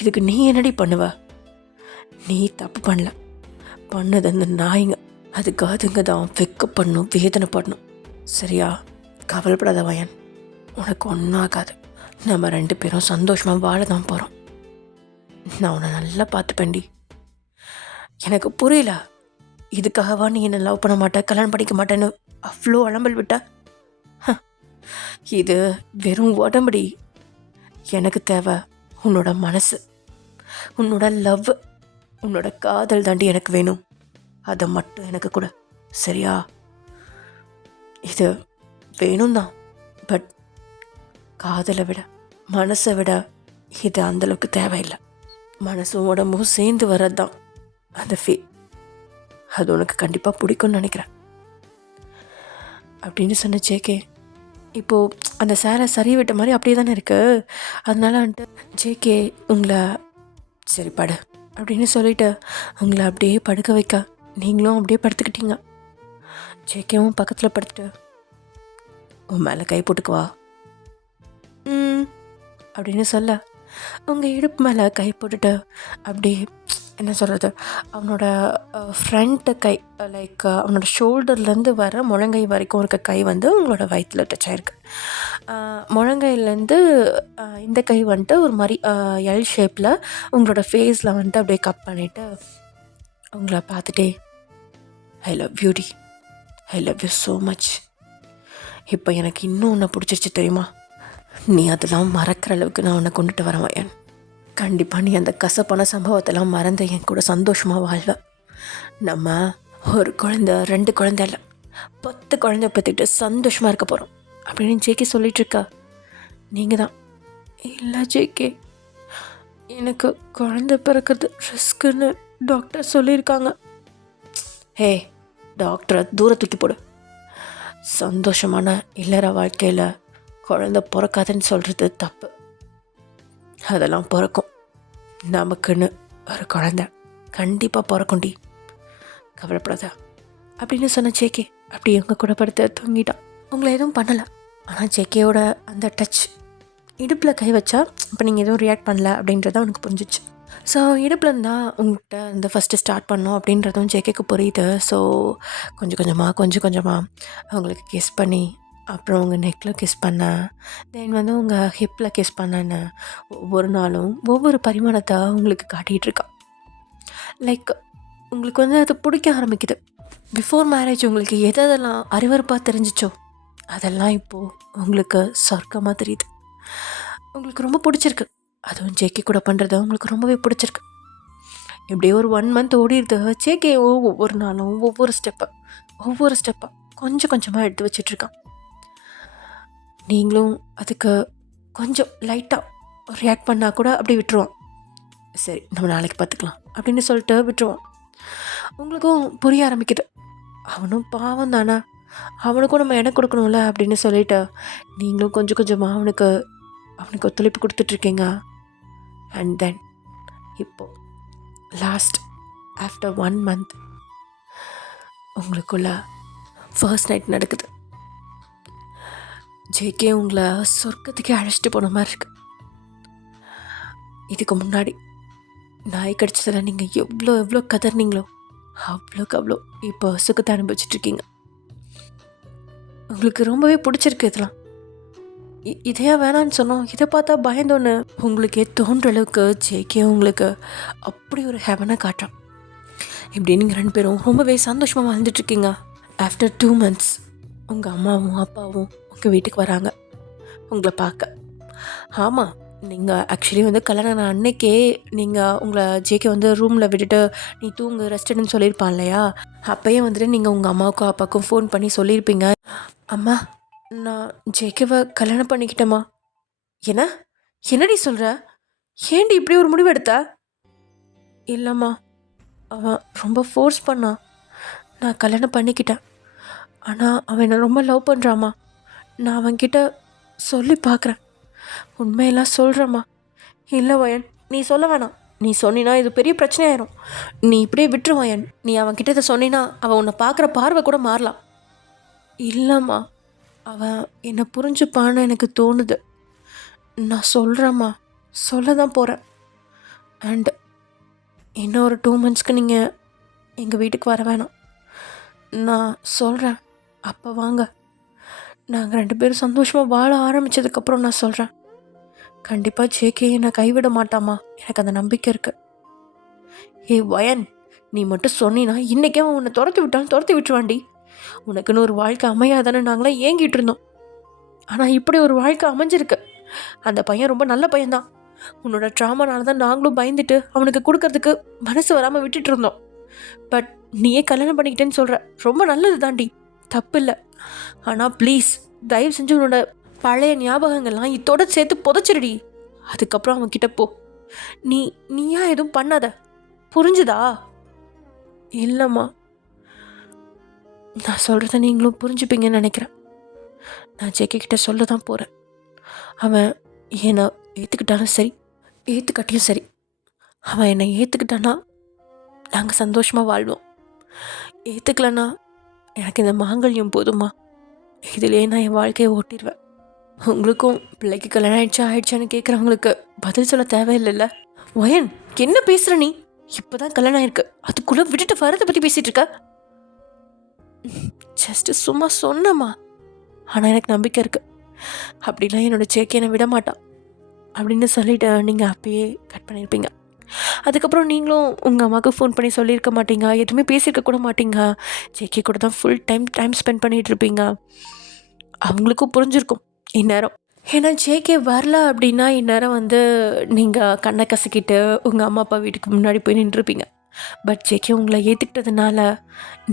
இதுக்கு நீ என்னடி பண்ணுவ? நீ தப்பு பண்ணல, பண்ணது அந்த நாய்ங்க. அதுக்கு அதுங்க தான் வெக்கப்படணும், வேதனை பண்ணணும். சரியா? கவலைப்படாத வயன், உனக்கு ஒன்றும் ஆகாது. நம்ம 2 பேரும் சந்தோஷமாக வாழ தான் போகிறோம். நான் உன்னை நல்லா பார்த்துப்பேன்டி. எனக்கு புரியல, இதுக்காகவா நீ என்னை லவ் பண்ண மாட்டேன், கல்யாணம் பண்ணிக்க மாட்டேன்னு அவ்வளோ அலம்பல் விட்ட? இது வெறும் உடம்புடி. எனக்கு தேவை உன்னோட மனசு, உன்னோட லவ், உன்னோட காதல் தாண்டி எனக்கு வேணும். அதை மட்டும் எனக்கு கூட, சரியா? இது வேணும் தான், பட் காதலை விட மனசை விட இது அந்தளவுக்கு தேவையில்லை. மனசும் உடம்பும் சேர்ந்து வர்றது தான் அந்த ஃபீல். அது உனக்கு கண்டிப்பாக பிடிக்கும்னு நினைக்கிறேன் அப்படின்னு சொன்ன ஜேகே. இப்போது அந்த சேரை சரி விட்ட மாதிரி அப்படியே தானே இருக்குது. அதனால வந்துட்டு ஜேகே உங்களை சரி படு அப்படின்னு சொல்லிட்டு உங்களை அப்படியே படுக்க வைக்க, நீங்களும் அப்படியே படுத்துக்கிட்டீங்க. ஜேகேவும் பக்கத்தில் படுத்துட்டு, உன் மேலே கை போட்டுக்குவா அப்படின்னு சொல்ல, உங்கள் இடுப்பு மேலே கை போட்டுட்டு அப்படியே என்ன சொல்கிறது, அவனோட ஃப்ரண்ட் கை, லைக் அவனோட ஷோல்டர்லேருந்து வர முழங்கை வரைக்கும் இருக்க கை வந்து உங்களோட வயிற்றில் டச் ஆகிருக்கு. முழங்கையிலேருந்து இந்த கை வந்துட்டு ஒரு மாதிரி எல் ஷேப்பில் உங்களோட ஃபேஸில் வந்துட்டு அப்படியே கட் பண்ணிவிட்டு உங்களை பார்த்துட்டே, ஐ லவ் யூ டி, I love you so much. இப்போ எனக்கு இன்னும் உன்னை பிடிச்சிருச்சு தெரியுமா? நீ அதெல்லாம் மறக்கிற அளவுக்கு நான் உன்னை கொண்டுட்டு வரேன் வயன். கண்டிப்பாக நீ அந்த கசப்பான சம்பவத்தெல்லாம் மறந்து என் கூட சந்தோஷமாக வாழ்வ. நம்ம ஒரு குழந்தை 2 குழந்தை இல்லை, 10 குழந்தை பற்றிட்டு சந்தோஷமாக இருக்க போகிறோம் அப்படின்னு ஜேகே சொல்லிகிட்ருக்கா. நீங்கள் தான், இல்லை ஜேகே, எனக்கு குழந்தை பிறக்கிறது ரிஸ்க்குன்னு டாக்டர் சொல்லியிருக்காங்க. ஹே, டாக்டரை தூர தூக்கி போடு. சந்தோஷமான இல்லற வாழ்க்கையில் குழந்தை பிறக்காதுன்னு சொல்கிறது தப்பு. அதெல்லாம் பிறக்கும். நமக்குன்னு ஒரு குழந்தை கண்டிப்பாக பிறக்கும்டி, கவலைப்படாத அப்படின்னு சொன்ன ஜேகே அப்படி எங்கள் கூட படுத்து தூங்கிட்டான். உங்களை எதுவும் பண்ணலை. ஆனால் ஜேகேயோட அந்த டச், இடுப்பில் கை வச்சா இப்போ நீங்கள் எதுவும் ரியாக்ட் பண்ணல அப்படின்றத அவனுக்கு புரிஞ்சிச்சு. ஸோ இடுப்பில் இருந்தால் உங்கள்கிட்ட அந்த ஃபஸ்ட்டு ஸ்டார்ட் பண்ணோம் அப்படின்றதும் ஜேகேக்கு புரியுது. ஸோ கொஞ்சம் கொஞ்சமாக அவங்களுக்கு கிஸ் பண்ணி, அப்புறம் உங்கள் நெக்கில் கிஸ் பண்ணேன், தென் வந்து உங்கள் ஹிப்பில் கிஸ் பண்ணேன்னு ஒவ்வொரு நாளும் ஒவ்வொரு பரிமாணத்தை உங்களுக்கு காட்டிகிட்டு இருக்கான். லைக் உங்களுக்கு வந்து அது பிடிக்க ஆரம்பிக்குது. பிஃபோர் மேரேஜ் உங்களுக்கு எதெல்லாம் அருவருப்பாக தெரிஞ்சிச்சோ அதெல்லாம் இப்போது உங்களுக்கு சொர்க்கமாக தெரியுது. உங்களுக்கு ரொம்ப பிடிச்சிருக்கு. அதுவும் ஜேகே கூட பண்ணுறது உங்களுக்கு ரொம்பவே பிடிச்சிருக்கு. இப்படியே ஒரு 1 மந்த் ஓடிடுது. ஜேகே ஒவ்வொரு நாளும் ஒவ்வொரு ஸ்டெப்பாக கொஞ்சம் கொஞ்சமாக எடுத்து வச்சிட்ருக்கான். நீங்களும் அதுக்கு கொஞ்சம் லைட்டாக ரியாக்ட் பண்ணால் கூட அப்படி விட்டுருவான். சரி நம்ம நாளைக்கு பார்த்துக்கலாம் அப்படின்னு சொல்லிட்டு விட்டுருவான். உங்களுக்கும் புரிய ஆரம்பிக்குது, அவனும் பாவம் தானே, அவனுக்கும் நம்ம இடம் கொடுக்கணும்ல அப்படின்னு சொல்லிட்டு நீங்களும் கொஞ்சம் கொஞ்சமாக அவனுக்கு ஒத்துழைப்பு கொடுத்துட்ருக்கீங்க. அண்ட் தென் இப்போது லாஸ்ட் ஆஃப்டர் 1 மந்த் உங்களுக்குள்ள ஃபர்ஸ்ட் நைட் நடக்குது. ஜேகே உங்களை சொர்க்கத்துக்கே அழைச்சிட்டு போன மாதிரி இருக்கு. இதுக்கு முன்னாடி நாய் கடிச்சதில் நீங்கள் எவ்வளோ கதறினீங்களோ அவ்வளோக்கு அவ்வளோ இப்போ சுகத்தை அனுபவிச்சிட்ருக்கீங்க. உங்களுக்கு ரொம்பவே பிடிச்சிருக்கு. இதெல்லாம் இதையா வேணான்னு சொன்னோம், இதை பார்த்தா பயந்தோன்னு உங்களுக்கே தோன்ற அளவுக்கு ஜேகே உங்களுக்கு அப்படி ஒரு ஹெவனை காட்டுறான். இப்படி நீங்கள் 2 பேரும் ரொம்பவே சந்தோஷமாக வாழ்ந்துட்டுருக்கீங்க. ஆஃப்டர் 2 மந்த்ஸ் உங்கள் அம்மாவும் அப்பாவும் உங்கள் வீட்டுக்கு வராங்க உங்களை பார்க்க. ஆமாம், நீங்கள் ஆக்சுவலி வந்து கல்யாணம் அன்னைக்கே நீங்கள் உங்களை ஜேகே வந்து ரூமில் விட்டுட்டு நீ தூங்கு ரெஸ்ட்டுன்னு சொல்லியிருப்பான் இல்லையா, அப்போயே வந்துட்டு நீங்கள் உங்கள் அம்மாவுக்கும் அப்பாவுக்கும் ஃபோன் பண்ணி சொல்லியிருப்பீங்க, அம்மா நான் ஜேகேவை கல்யாணம் பண்ணிக்கிட்டேம்மா. என்னடி சொல்கிற? ஏண்டி இப்படி ஒரு முடிவு எடுத்த? இல்லைம்மா, அவன் ரொம்ப ஃபோர்ஸ் பண்ணான், நான் கல்யாணம் பண்ணிக்கிட்டேன். ஆனால் அவன் என்னை ரொம்ப லவ் பண்ணுறாம்மா. நான் அவன்கிட்ட சொல்லி பார்க்குறேன், உண்மையெல்லாம் சொல்கிறேம்மா. இல்லை வயன், நீ சொல்ல வேணாம். நீ சொன்னினா இது பெரிய பிரச்சனையாயிரும். நீ இப்படியே விட்டுரு வயன். நீ அவன்கிட்ட இதை சொன்னினா அவன் உன்னை பார்க்குற பார்வை கூட மாறலாம். இல்லைம்மா, அவன் என்னை புரிஞ்சுப்பான்னு எனக்கு தோணுது. நான் சொல்கிறேம்மா, சொல்ல தான் போகிறேன். அண்ட் இன்னும் ஒரு 2 மந்த்ஸ்க்கு நீங்கள் எங்கள் வீட்டுக்கு வர வேணாம். நான் சொல்கிறேன், அப்போ வாங்க. நாங்கள் 2 பேரும் சந்தோஷமாக வாழ ஆரம்பித்ததுக்கப்புறம் நான் சொல்கிறேன். கண்டிப்பாக ஜேகே என்னை கைவிட மாட்டாமா, எனக்கு அந்த நம்பிக்கை இருக்குது. வயன், நீ மட்டும் சொன்னினா இன்றைக்கே அவன் உன்னை துரத்தி விட்டுருவாண்டி. உனக்குன்னு ஒரு வாழ்க்கை அமையாதானே நாங்களாம் ஏங்கிட்டு இருந்தோம். ஆனால் இப்படி ஒரு வாழ்க்கை அமைஞ்சிருக்கு. அந்த பையன் ரொம்ப நல்ல பையன்தான். உன்னோட ட்ராமானால தான் நாங்களும் பயந்துட்டு அவனுக்கு கொடுக்கறதுக்கு மனசு வராமல் விட்டுட்டு இருந்தோம். பட் நீயே கல்யாணம் பண்ணிக்கிட்டேன்னு சொல்கிற, ரொம்ப நல்லது தாண்டி, தப்பு இல்லை. ஆனால் ப்ளீஸ் தயவு செஞ்சு உன்னோட பழைய ஞாபகங்கள்லாம் இதோட சேர்த்து புதைச்சிருடி. அதுக்கப்புறம் அவன்கிட்ட போ. நீயா எதுவும் பண்ணாத, புரிஞ்சுதா? இல்லைம்மா, நான் சொல்கிறத நீங்களும் புரிஞ்சுப்பீங்கன்னு நினைக்கிறேன். நான் ஜேகே கிட்ட சொல்ல தான் போகிறேன். அவன் என்னை ஏற்றுக்கிட்டாலும் சரி, ஏற்றுக்காட்டியும் சரி, அவன் என்னை ஏற்றுக்கிட்டானா நாங்கள் சந்தோஷமாக வாழ்வோம். ஏற்றுக்கலன்னா எனக்கு இந்த மாங்கல்யம் போதுமா, இதிலே நான் என் வாழ்க்கையை ஓட்டிடுவேன். உங்களுக்கும் பிள்ளைக்கு கல்யாணம் ஆயிடுச்சான்னு கேட்குறவங்களுக்கு பதில் சொல்ல தேவையில்லைல்ல. வயன், என்ன பேசுகிற நீ? இப்போ தான் கல்யாணம் ஆயிருக்கு, அதுக்குள்ளே விட்டுட்டு வரதை பற்றி பேசிகிட்டு இருக்க. ஜஸ்ட்டு சும்மா சொன்னம்மா. ஆனால் எனக்கு நம்பிக்கை இருக்குது, அப்படிலாம் என்னோட ஜேகே என்னை விட மாட்டான் அப்படின்னு சொல்லிவிட்டு நீங்கள் அப்பயே கட் பண்ணியிருப்பீங்க. அதுக்கப்புறம் நீங்களும் உங்கள் அம்மாவுக்கு ஃபோன் பண்ணி சொல்லியிருக்க மாட்டீங்க, எதுவுமே பேசியிருக்க கூட மாட்டீங்க. ஜேகே கூட தான் ஃபுல் டைம் ஸ்பெண்ட் பண்ணிகிட்ருப்பீங்க. அவங்களுக்கும் புரிஞ்சிருக்கும் இந்நேரம். ஏன்னா ஜேகே வரல அப்படின்னா இந்நேரம் வந்து நீங்கள் கண்ணை கசக்கிட்டு உங்கள் அம்மா அப்பா வீட்டுக்கு முன்னாடி போய் நின்றுருப்பீங்க. பட் ஜேகே உங்களை ஏற்றுக்கிட்டதுனால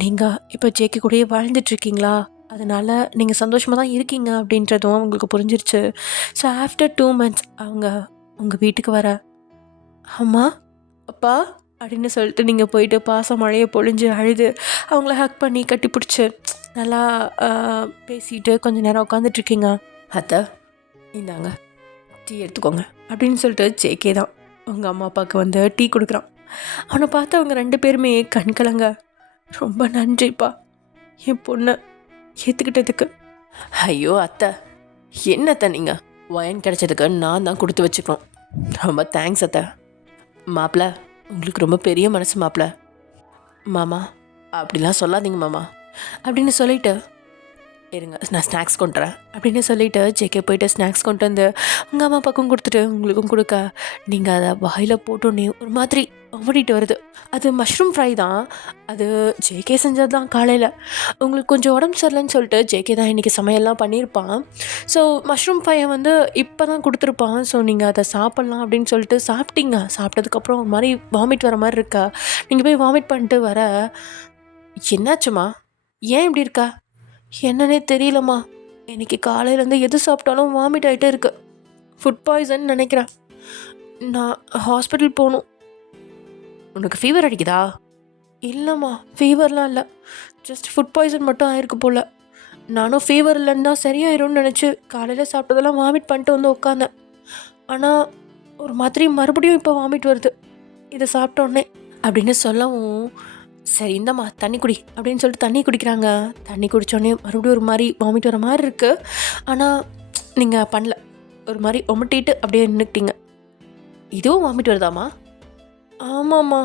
நீங்கள் இப்போ ஜேகே கூடயே வாழ்ந்துட்டுருக்கீங்களா, அதனால் நீங்கள் சந்தோஷமாக தான் இருக்கீங்க அப்படின்றதும் அவங்களுக்கு புரிஞ்சிருச்சு. ஸோ ஆஃப்டர் 2 மந்த்ஸ் அவங்க உங்கள் வீட்டுக்கு வர, அம்மா அப்பா அப்படின்னு சொல்லிட்டு நீங்கள் போயிட்டு பாசம் மழையை பொழிஞ்சு அழுது அவங்கள ஹக் பண்ணி கட்டி பிடிச்சி நல்லா பேசிட்டு கொஞ்சம் நேரம் உட்காந்துட்ருக்கீங்க. அத்தை இந்தாங்க டீ எடுத்துக்கோங்க அப்படின்னு சொல்லிட்டு ஜேகே தான் உங்கள் அம்மா அப்பாவுக்கு வந்து டீ கொடுக்குறான். அவனை பார்த்து அவங்க 2 பேருமே கண்கலங்க, ரொம்ப நன்றிப்பா என் பொண்ணை ஏற்றுக்கிட்டதுக்கு. ஐயோ அத்தை, என்னத்தை நீங்கள் வயன் கிடச்சதுக்கு நான் தான் கொடுத்து வச்சுக்கணும். ரொம்ப தேங்க்ஸ் அத்தை. மாப்பிள்ள, உங்களுக்கு ரொம்ப பெரிய மனசு மாப்பிள்ள. மாமா அப்படிலாம் சொல்லாதீங்க மாமா அப்படின்னு சொல்லிட்டு இருங்க நான் ஸ்நாக்ஸ் கொண்டு வரேன் அப்படின்னு சொல்லிவிட்டு ஜேகே போயிட்டு ஸ்நாக்ஸ் கொண்டு வந்து உங்கள் அம்மா பக்கம் கொடுத்துட்டு உங்களுக்கும் கொடுக்க நீங்கள் அதை வாயில் போட்டோன்னே ஒரு மாதிரி ஓடிட்டு வருது. அது மஷ்ரூம் ஃப்ரை தான். அது ஜேகே செஞ்சது தான் காலையில். உங்களுக்கு கொஞ்சம் உடம்பு சரியில்லைன்னு சொல்லிட்டு ஜேகே தான் இன்றைக்கி சமையல்லாம் பண்ணியிருப்பான். ஸோ மஷ்ரூம் ஃப்ரையை வந்து இப்போ தான் கொடுத்துருப்பான். ஸோ நீங்கள் அதை சாப்பிட்லாம் அப்படின்னு சொல்லிட்டு சாப்பிட்டீங்க. சாப்பிட்டதுக்கப்புறம் ஒரு மாதிரி வாமிட் வர மாதிரி இருக்கா. நீங்கள் போய் வாமிட் பண்ணிட்டு வர என்னாச்சுமா, ஏன் இப்படி இருக்கா? என்னன்னே தெரியலம்மா, இன்றைக்கி காலையிலேருந்து எது சாப்பிட்டாலும் வாமிட் ஆகிட்டே இருக்கு. ஃபுட் பாய்சன் நினைக்கிறேன். நான் ஹாஸ்பிட்டல் போகணும். உனக்கு ஃபீவர் அடிக்குதா? இல்லைம்மா, ஃபீவர்லாம் இல்லை, ஜஸ்ட் ஃபுட் பாய்சன் மட்டும் ஆயிருக்கு போல். நானும் ஃபீவர் இல்லைன்னு தான் சரியாயிரும்னு நினச்சி காலையில் சாப்பிட்டதெல்லாம் வாமிட் பண்ணிட்டு வந்து உட்காந்தேன். ஆனால் ஒரு மாதிரி மறுபடியும் இப்போ வாமிட் வருது இதை சாப்பிட்டோன்னே அப்படின்னு சொல்லவும், சரி இந்தம்மா தண்ணி குடி அப்படின்னு சொல்லிட்டு தண்ணி குடிக்கிறாங்க. தண்ணி குடித்தோடனே மறுபடியும் ஒரு மாதிரி வாமிட் வர மாதிரி இருக்குது. ஆனால் நீங்கள் பண்ணல, ஒரு மாதிரி ஒமட்டிட்டு அப்படியே நின்றுக்கிட்டீங்க. இதுவும் வாமிட் வருதாம்மா? ஆமாம்மா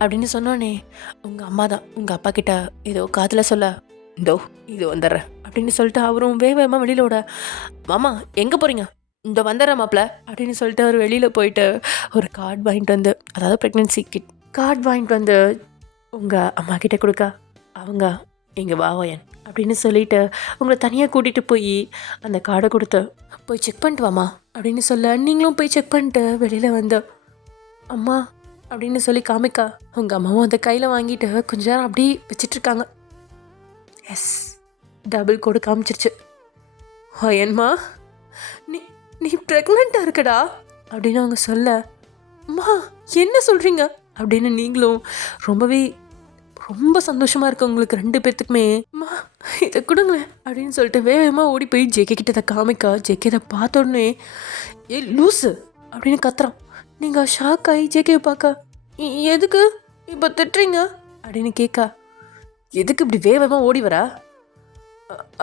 அப்படின்னு சொன்னோன்னே உங்கள் அம்மா தான் உங்கள் அப்பா கிட்ட ஏதோ காதில் சொல்ல, இந்தோ இது வந்துடுறேன் அப்படின்னு சொல்லிட்டு அவரும் வேகமாக வெளியில் விட, மாமா எங்கே போகிறீங்க? இந்த வந்துடுறேன் மாப்பிள்ள அப்படின்னு சொல்லிட்டு அவர் வெளியில் போயிட்டு ஒரு கார்டு வாங்கிட்டு வந்து, அதாவது ப்ரெக்னென்சி கிட் கார்டு வாங்கிட்டு வந்து உங்கள் அம்மா கிட்டே கொடுக்க, அவங்க இங்கே வாவாயன் அப்படின்னு சொல்லிவிட்டு உங்களை தனியாக கூட்டிகிட்டு போய் அந்த கார்டை கொடுத்து போய் செக் பண்ணிட்டு வாமா அப்படின்னு சொல்ல, நீங்களும் போய் செக் பண்ணிட்டு வெளியில் வந்து அம்மா அப்படின்னு சொல்லி காமிக்கா உங்கள் அம்மாவும் அந்த கையில் வாங்கிட்டு கொஞ்ச நேரம் அப்படி வச்சிட்ருக்காங்க. எஸ், டபுள் கோடு காமிச்சிருச்சு. ஏன்மா நீ நீ ப்ரெக்னெண்ட்டாக இருக்கடா அப்படின்னு அவங்க சொல்ல, அம்மா என்ன சொல்கிறீங்க அப்படின்னு நீங்களும் ரொம்ப சந்தோஷமாக இருக்கு உங்களுக்கு 2 பேர்த்துக்குமே. அம்மா இதை கொடுங்களேன் அப்படின்னு சொல்லிட்டு வேகமாக ஓடி போய் ஜேகே கிட்ட இதை காமிக்கா. ஜேகே இதை பார்த்த உடனே ஏ லூஸு அப்படின்னு கத்துறான். நீங்கள் ஷாக் ஆகி ஜேகேவை பார்க்க, எதுக்கு இப்போ திட்டுறீங்க அப்படின்னு கேட்கா. எதுக்கு இப்படி வேகமாக ஓடி வரா?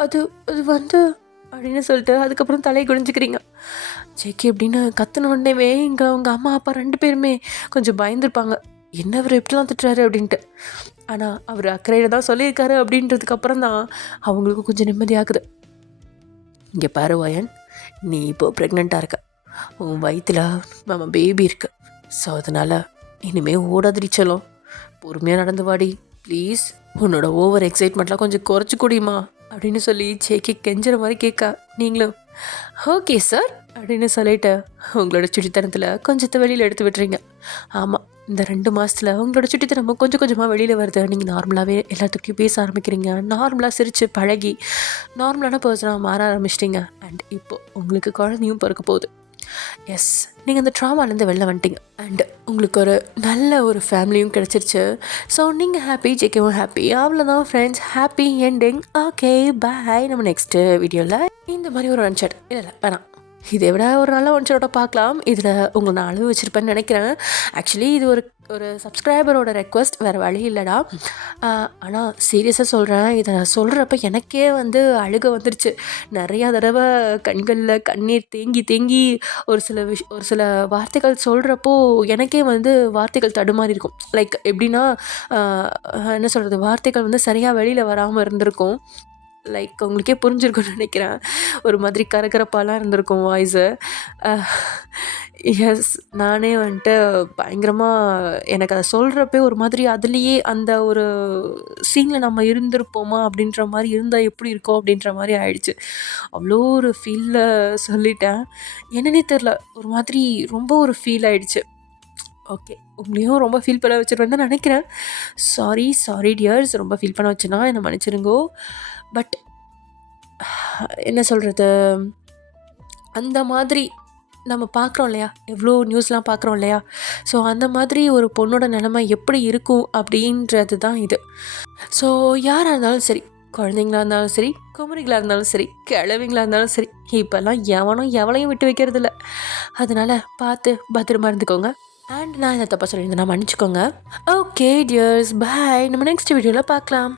அது அது வந்து அப்படின்னு சொல்லிட்டு அதுக்கப்புறம் தலையை குடிஞ்சிக்கிறீங்க. ஜேகே அப்படின்னு கத்துன உடனேவே இங்கே உங்கள் அம்மா அப்பா 2 பேருமே கொஞ்சம் பயந்துருப்பாங்க, என்ன அவர் எப்படிலாம் திட்டுறாரு அப்படின்ட்டு. ஆனால் அவர் அக்கறையில் தான் சொல்லியிருக்காரு அப்படின்றதுக்கு அப்புறம் தான் அவங்களுக்கு கொஞ்சம் நிம்மதியாகுது. இங்கே பாரு வயன், நீ இப்போ ப்ரெக்னெண்ட்டாக இருக்க, உன் வயிற்றில் நம்ம பேபி இருக்கு. ஸோ அதனால் இனிமேல் ஓடாதிரி செல்லம், பொறுமையாக நடந்து வாடி ப்ளீஸ், உன்னோட ஓவர் எக்ஸைட்மெண்ட்லாம் கொஞ்சம் குறைச்சி குடியுமா அப்படின்னு சொல்லி ஜேகே கெஞ்சுற மாதிரி கேட்கா. நீங்களும் ஓகே சார் அப்படின்னு சொல்லிட்டு உங்களோட சுட்டித்தனத்தில் கொஞ்சத்தை வெளியில் எடுத்து விட்டுறீங்க. ஆமாம், இந்த 2 மாதத்தில் உங்களோட சுட்டித்தனமும் கொஞ்சம் கொஞ்சமாக வெளியில் வருது. நீங்கள் நார்மலாகவே எல்லாத்துக்கிட்டையும் பேச ஆரம்பிக்கிறீங்க, நார்மலாக சிரித்து பழகி நார்மலான பர்சனாக மாற ஆரம்பிச்சிட்டிங்க. அண்ட் இப்போது உங்களுக்கு குழந்தையும் பிறக்க போகுது. எஸ், நீங்கள் அந்த ட்ராமாலேருந்து வெளில வந்துட்டீங்க அண்ட் உங்களுக்கு ஒரு நல்ல ஒரு ஃபேமிலியும் கிடச்சிருச்சு. ஸோ நீங்கள் ஹாப்பி, ஜேகேவும் ஹாப்பி. அவ்வளோதான் friends, happy ending. Okay bye. நம்ம நெக்ஸ்ட்டு வீடியோவில் இந்த மாதிரி ஒரு ஒன் ஷாட் இல்லை வேணாம், இதை விட ஒரு நல்ல ஒன் ஷாட்டோட பார்க்கலாம். இதில் உங்களை நான் அளவு வச்சுருப்பேன்னு நினைக்கிறேன். ஆக்சுவலி இது ஒரு சப்ஸ்கிரைபரோட ரெக்வஸ்ட், வேறு வழி இல்லைடா. ஆனால் சீரியஸாக சொல்கிறேன், இதை நான் சொல்கிறப்ப எனக்கே வந்து அழுக வந்துருச்சு. நிறையா தடவை கண்களில் கண்ணீர் தேங்கி தேங்கி ஒரு சில வார்த்தைகள் சொல்கிறப்போ எனக்கே வந்து வார்த்தைகள் தடுமாறி இருக்கும். லைக் எப்படின்னா என்ன சொல்கிறது, வார்த்தைகள் வந்து சரியாக வெளியில் வராமல் இருந்திருக்கும். லைக் உங்களுக்கே புரிஞ்சிருக்கும்னு நினைக்கிறேன். ஒரு மாதிரி கரகரப்பாலாம் இருந்திருக்கும் வாய்ஸு. எஸ், நானே வந்துட்டு பயங்கரமாக எனக்கு அதை சொல்கிறப்பே ஒரு மாதிரி அதுலேயே அந்த ஒரு சீனில் நம்ம இருந்திருப்போமா அப்படின்ற மாதிரி இருந்தால் எப்படி இருக்கும் அப்படின்ற மாதிரி ஆயிடுச்சு. அவ்வளோ ஒரு ஃபீலில் சொல்லிட்டேன். என்னன்னே தெரில, ஒரு மாதிரி ரொம்ப ஒரு ஃபீல் ஆயிடுச்சு. ஓகே, உங்களையும் ரொம்ப ஃபீல் பண்ண வச்சுருவேன் தான் நினைக்கிறேன். சாரி டியர்ஸ், ரொம்ப ஃபீல் பண்ண வச்சுன்னா என்னை மன்னிச்சிருங்கோ. பட் என்ன சொல்கிறது, அந்த மாதிரி நம்ம பார்க்குறோம் இல்லையா, எவ்வளோ நியூஸ்லாம் பார்க்குறோம் இல்லையா. ஸோ அந்த மாதிரி ஒரு பொண்ணோட நிலைமை எப்படி இருக்கும் அப்படின்றது தான் இது. ஸோ யாராக இருந்தாலும் சரி, குழந்தைங்களா இருந்தாலும் சரி, குமரிகளாக இருந்தாலும் சரி, கிழவிங்களாக இருந்தாலும் சரி, இப்போல்லாம் எவனும் எவளையும் விட்டு வைக்கிறது இல்லை. அதனால் பார்த்து பத்திரமா இருந்துக்கோங்க. அண்ட் நான் இதை தப்பாக சொல்லியிருந்தேன், நான் மன்னிச்சிக்கோங்க. ஓகே டியர்ஸ், பாய். நம்ம நெக்ஸ்ட் வீடியோவில் பார்க்கலாம்.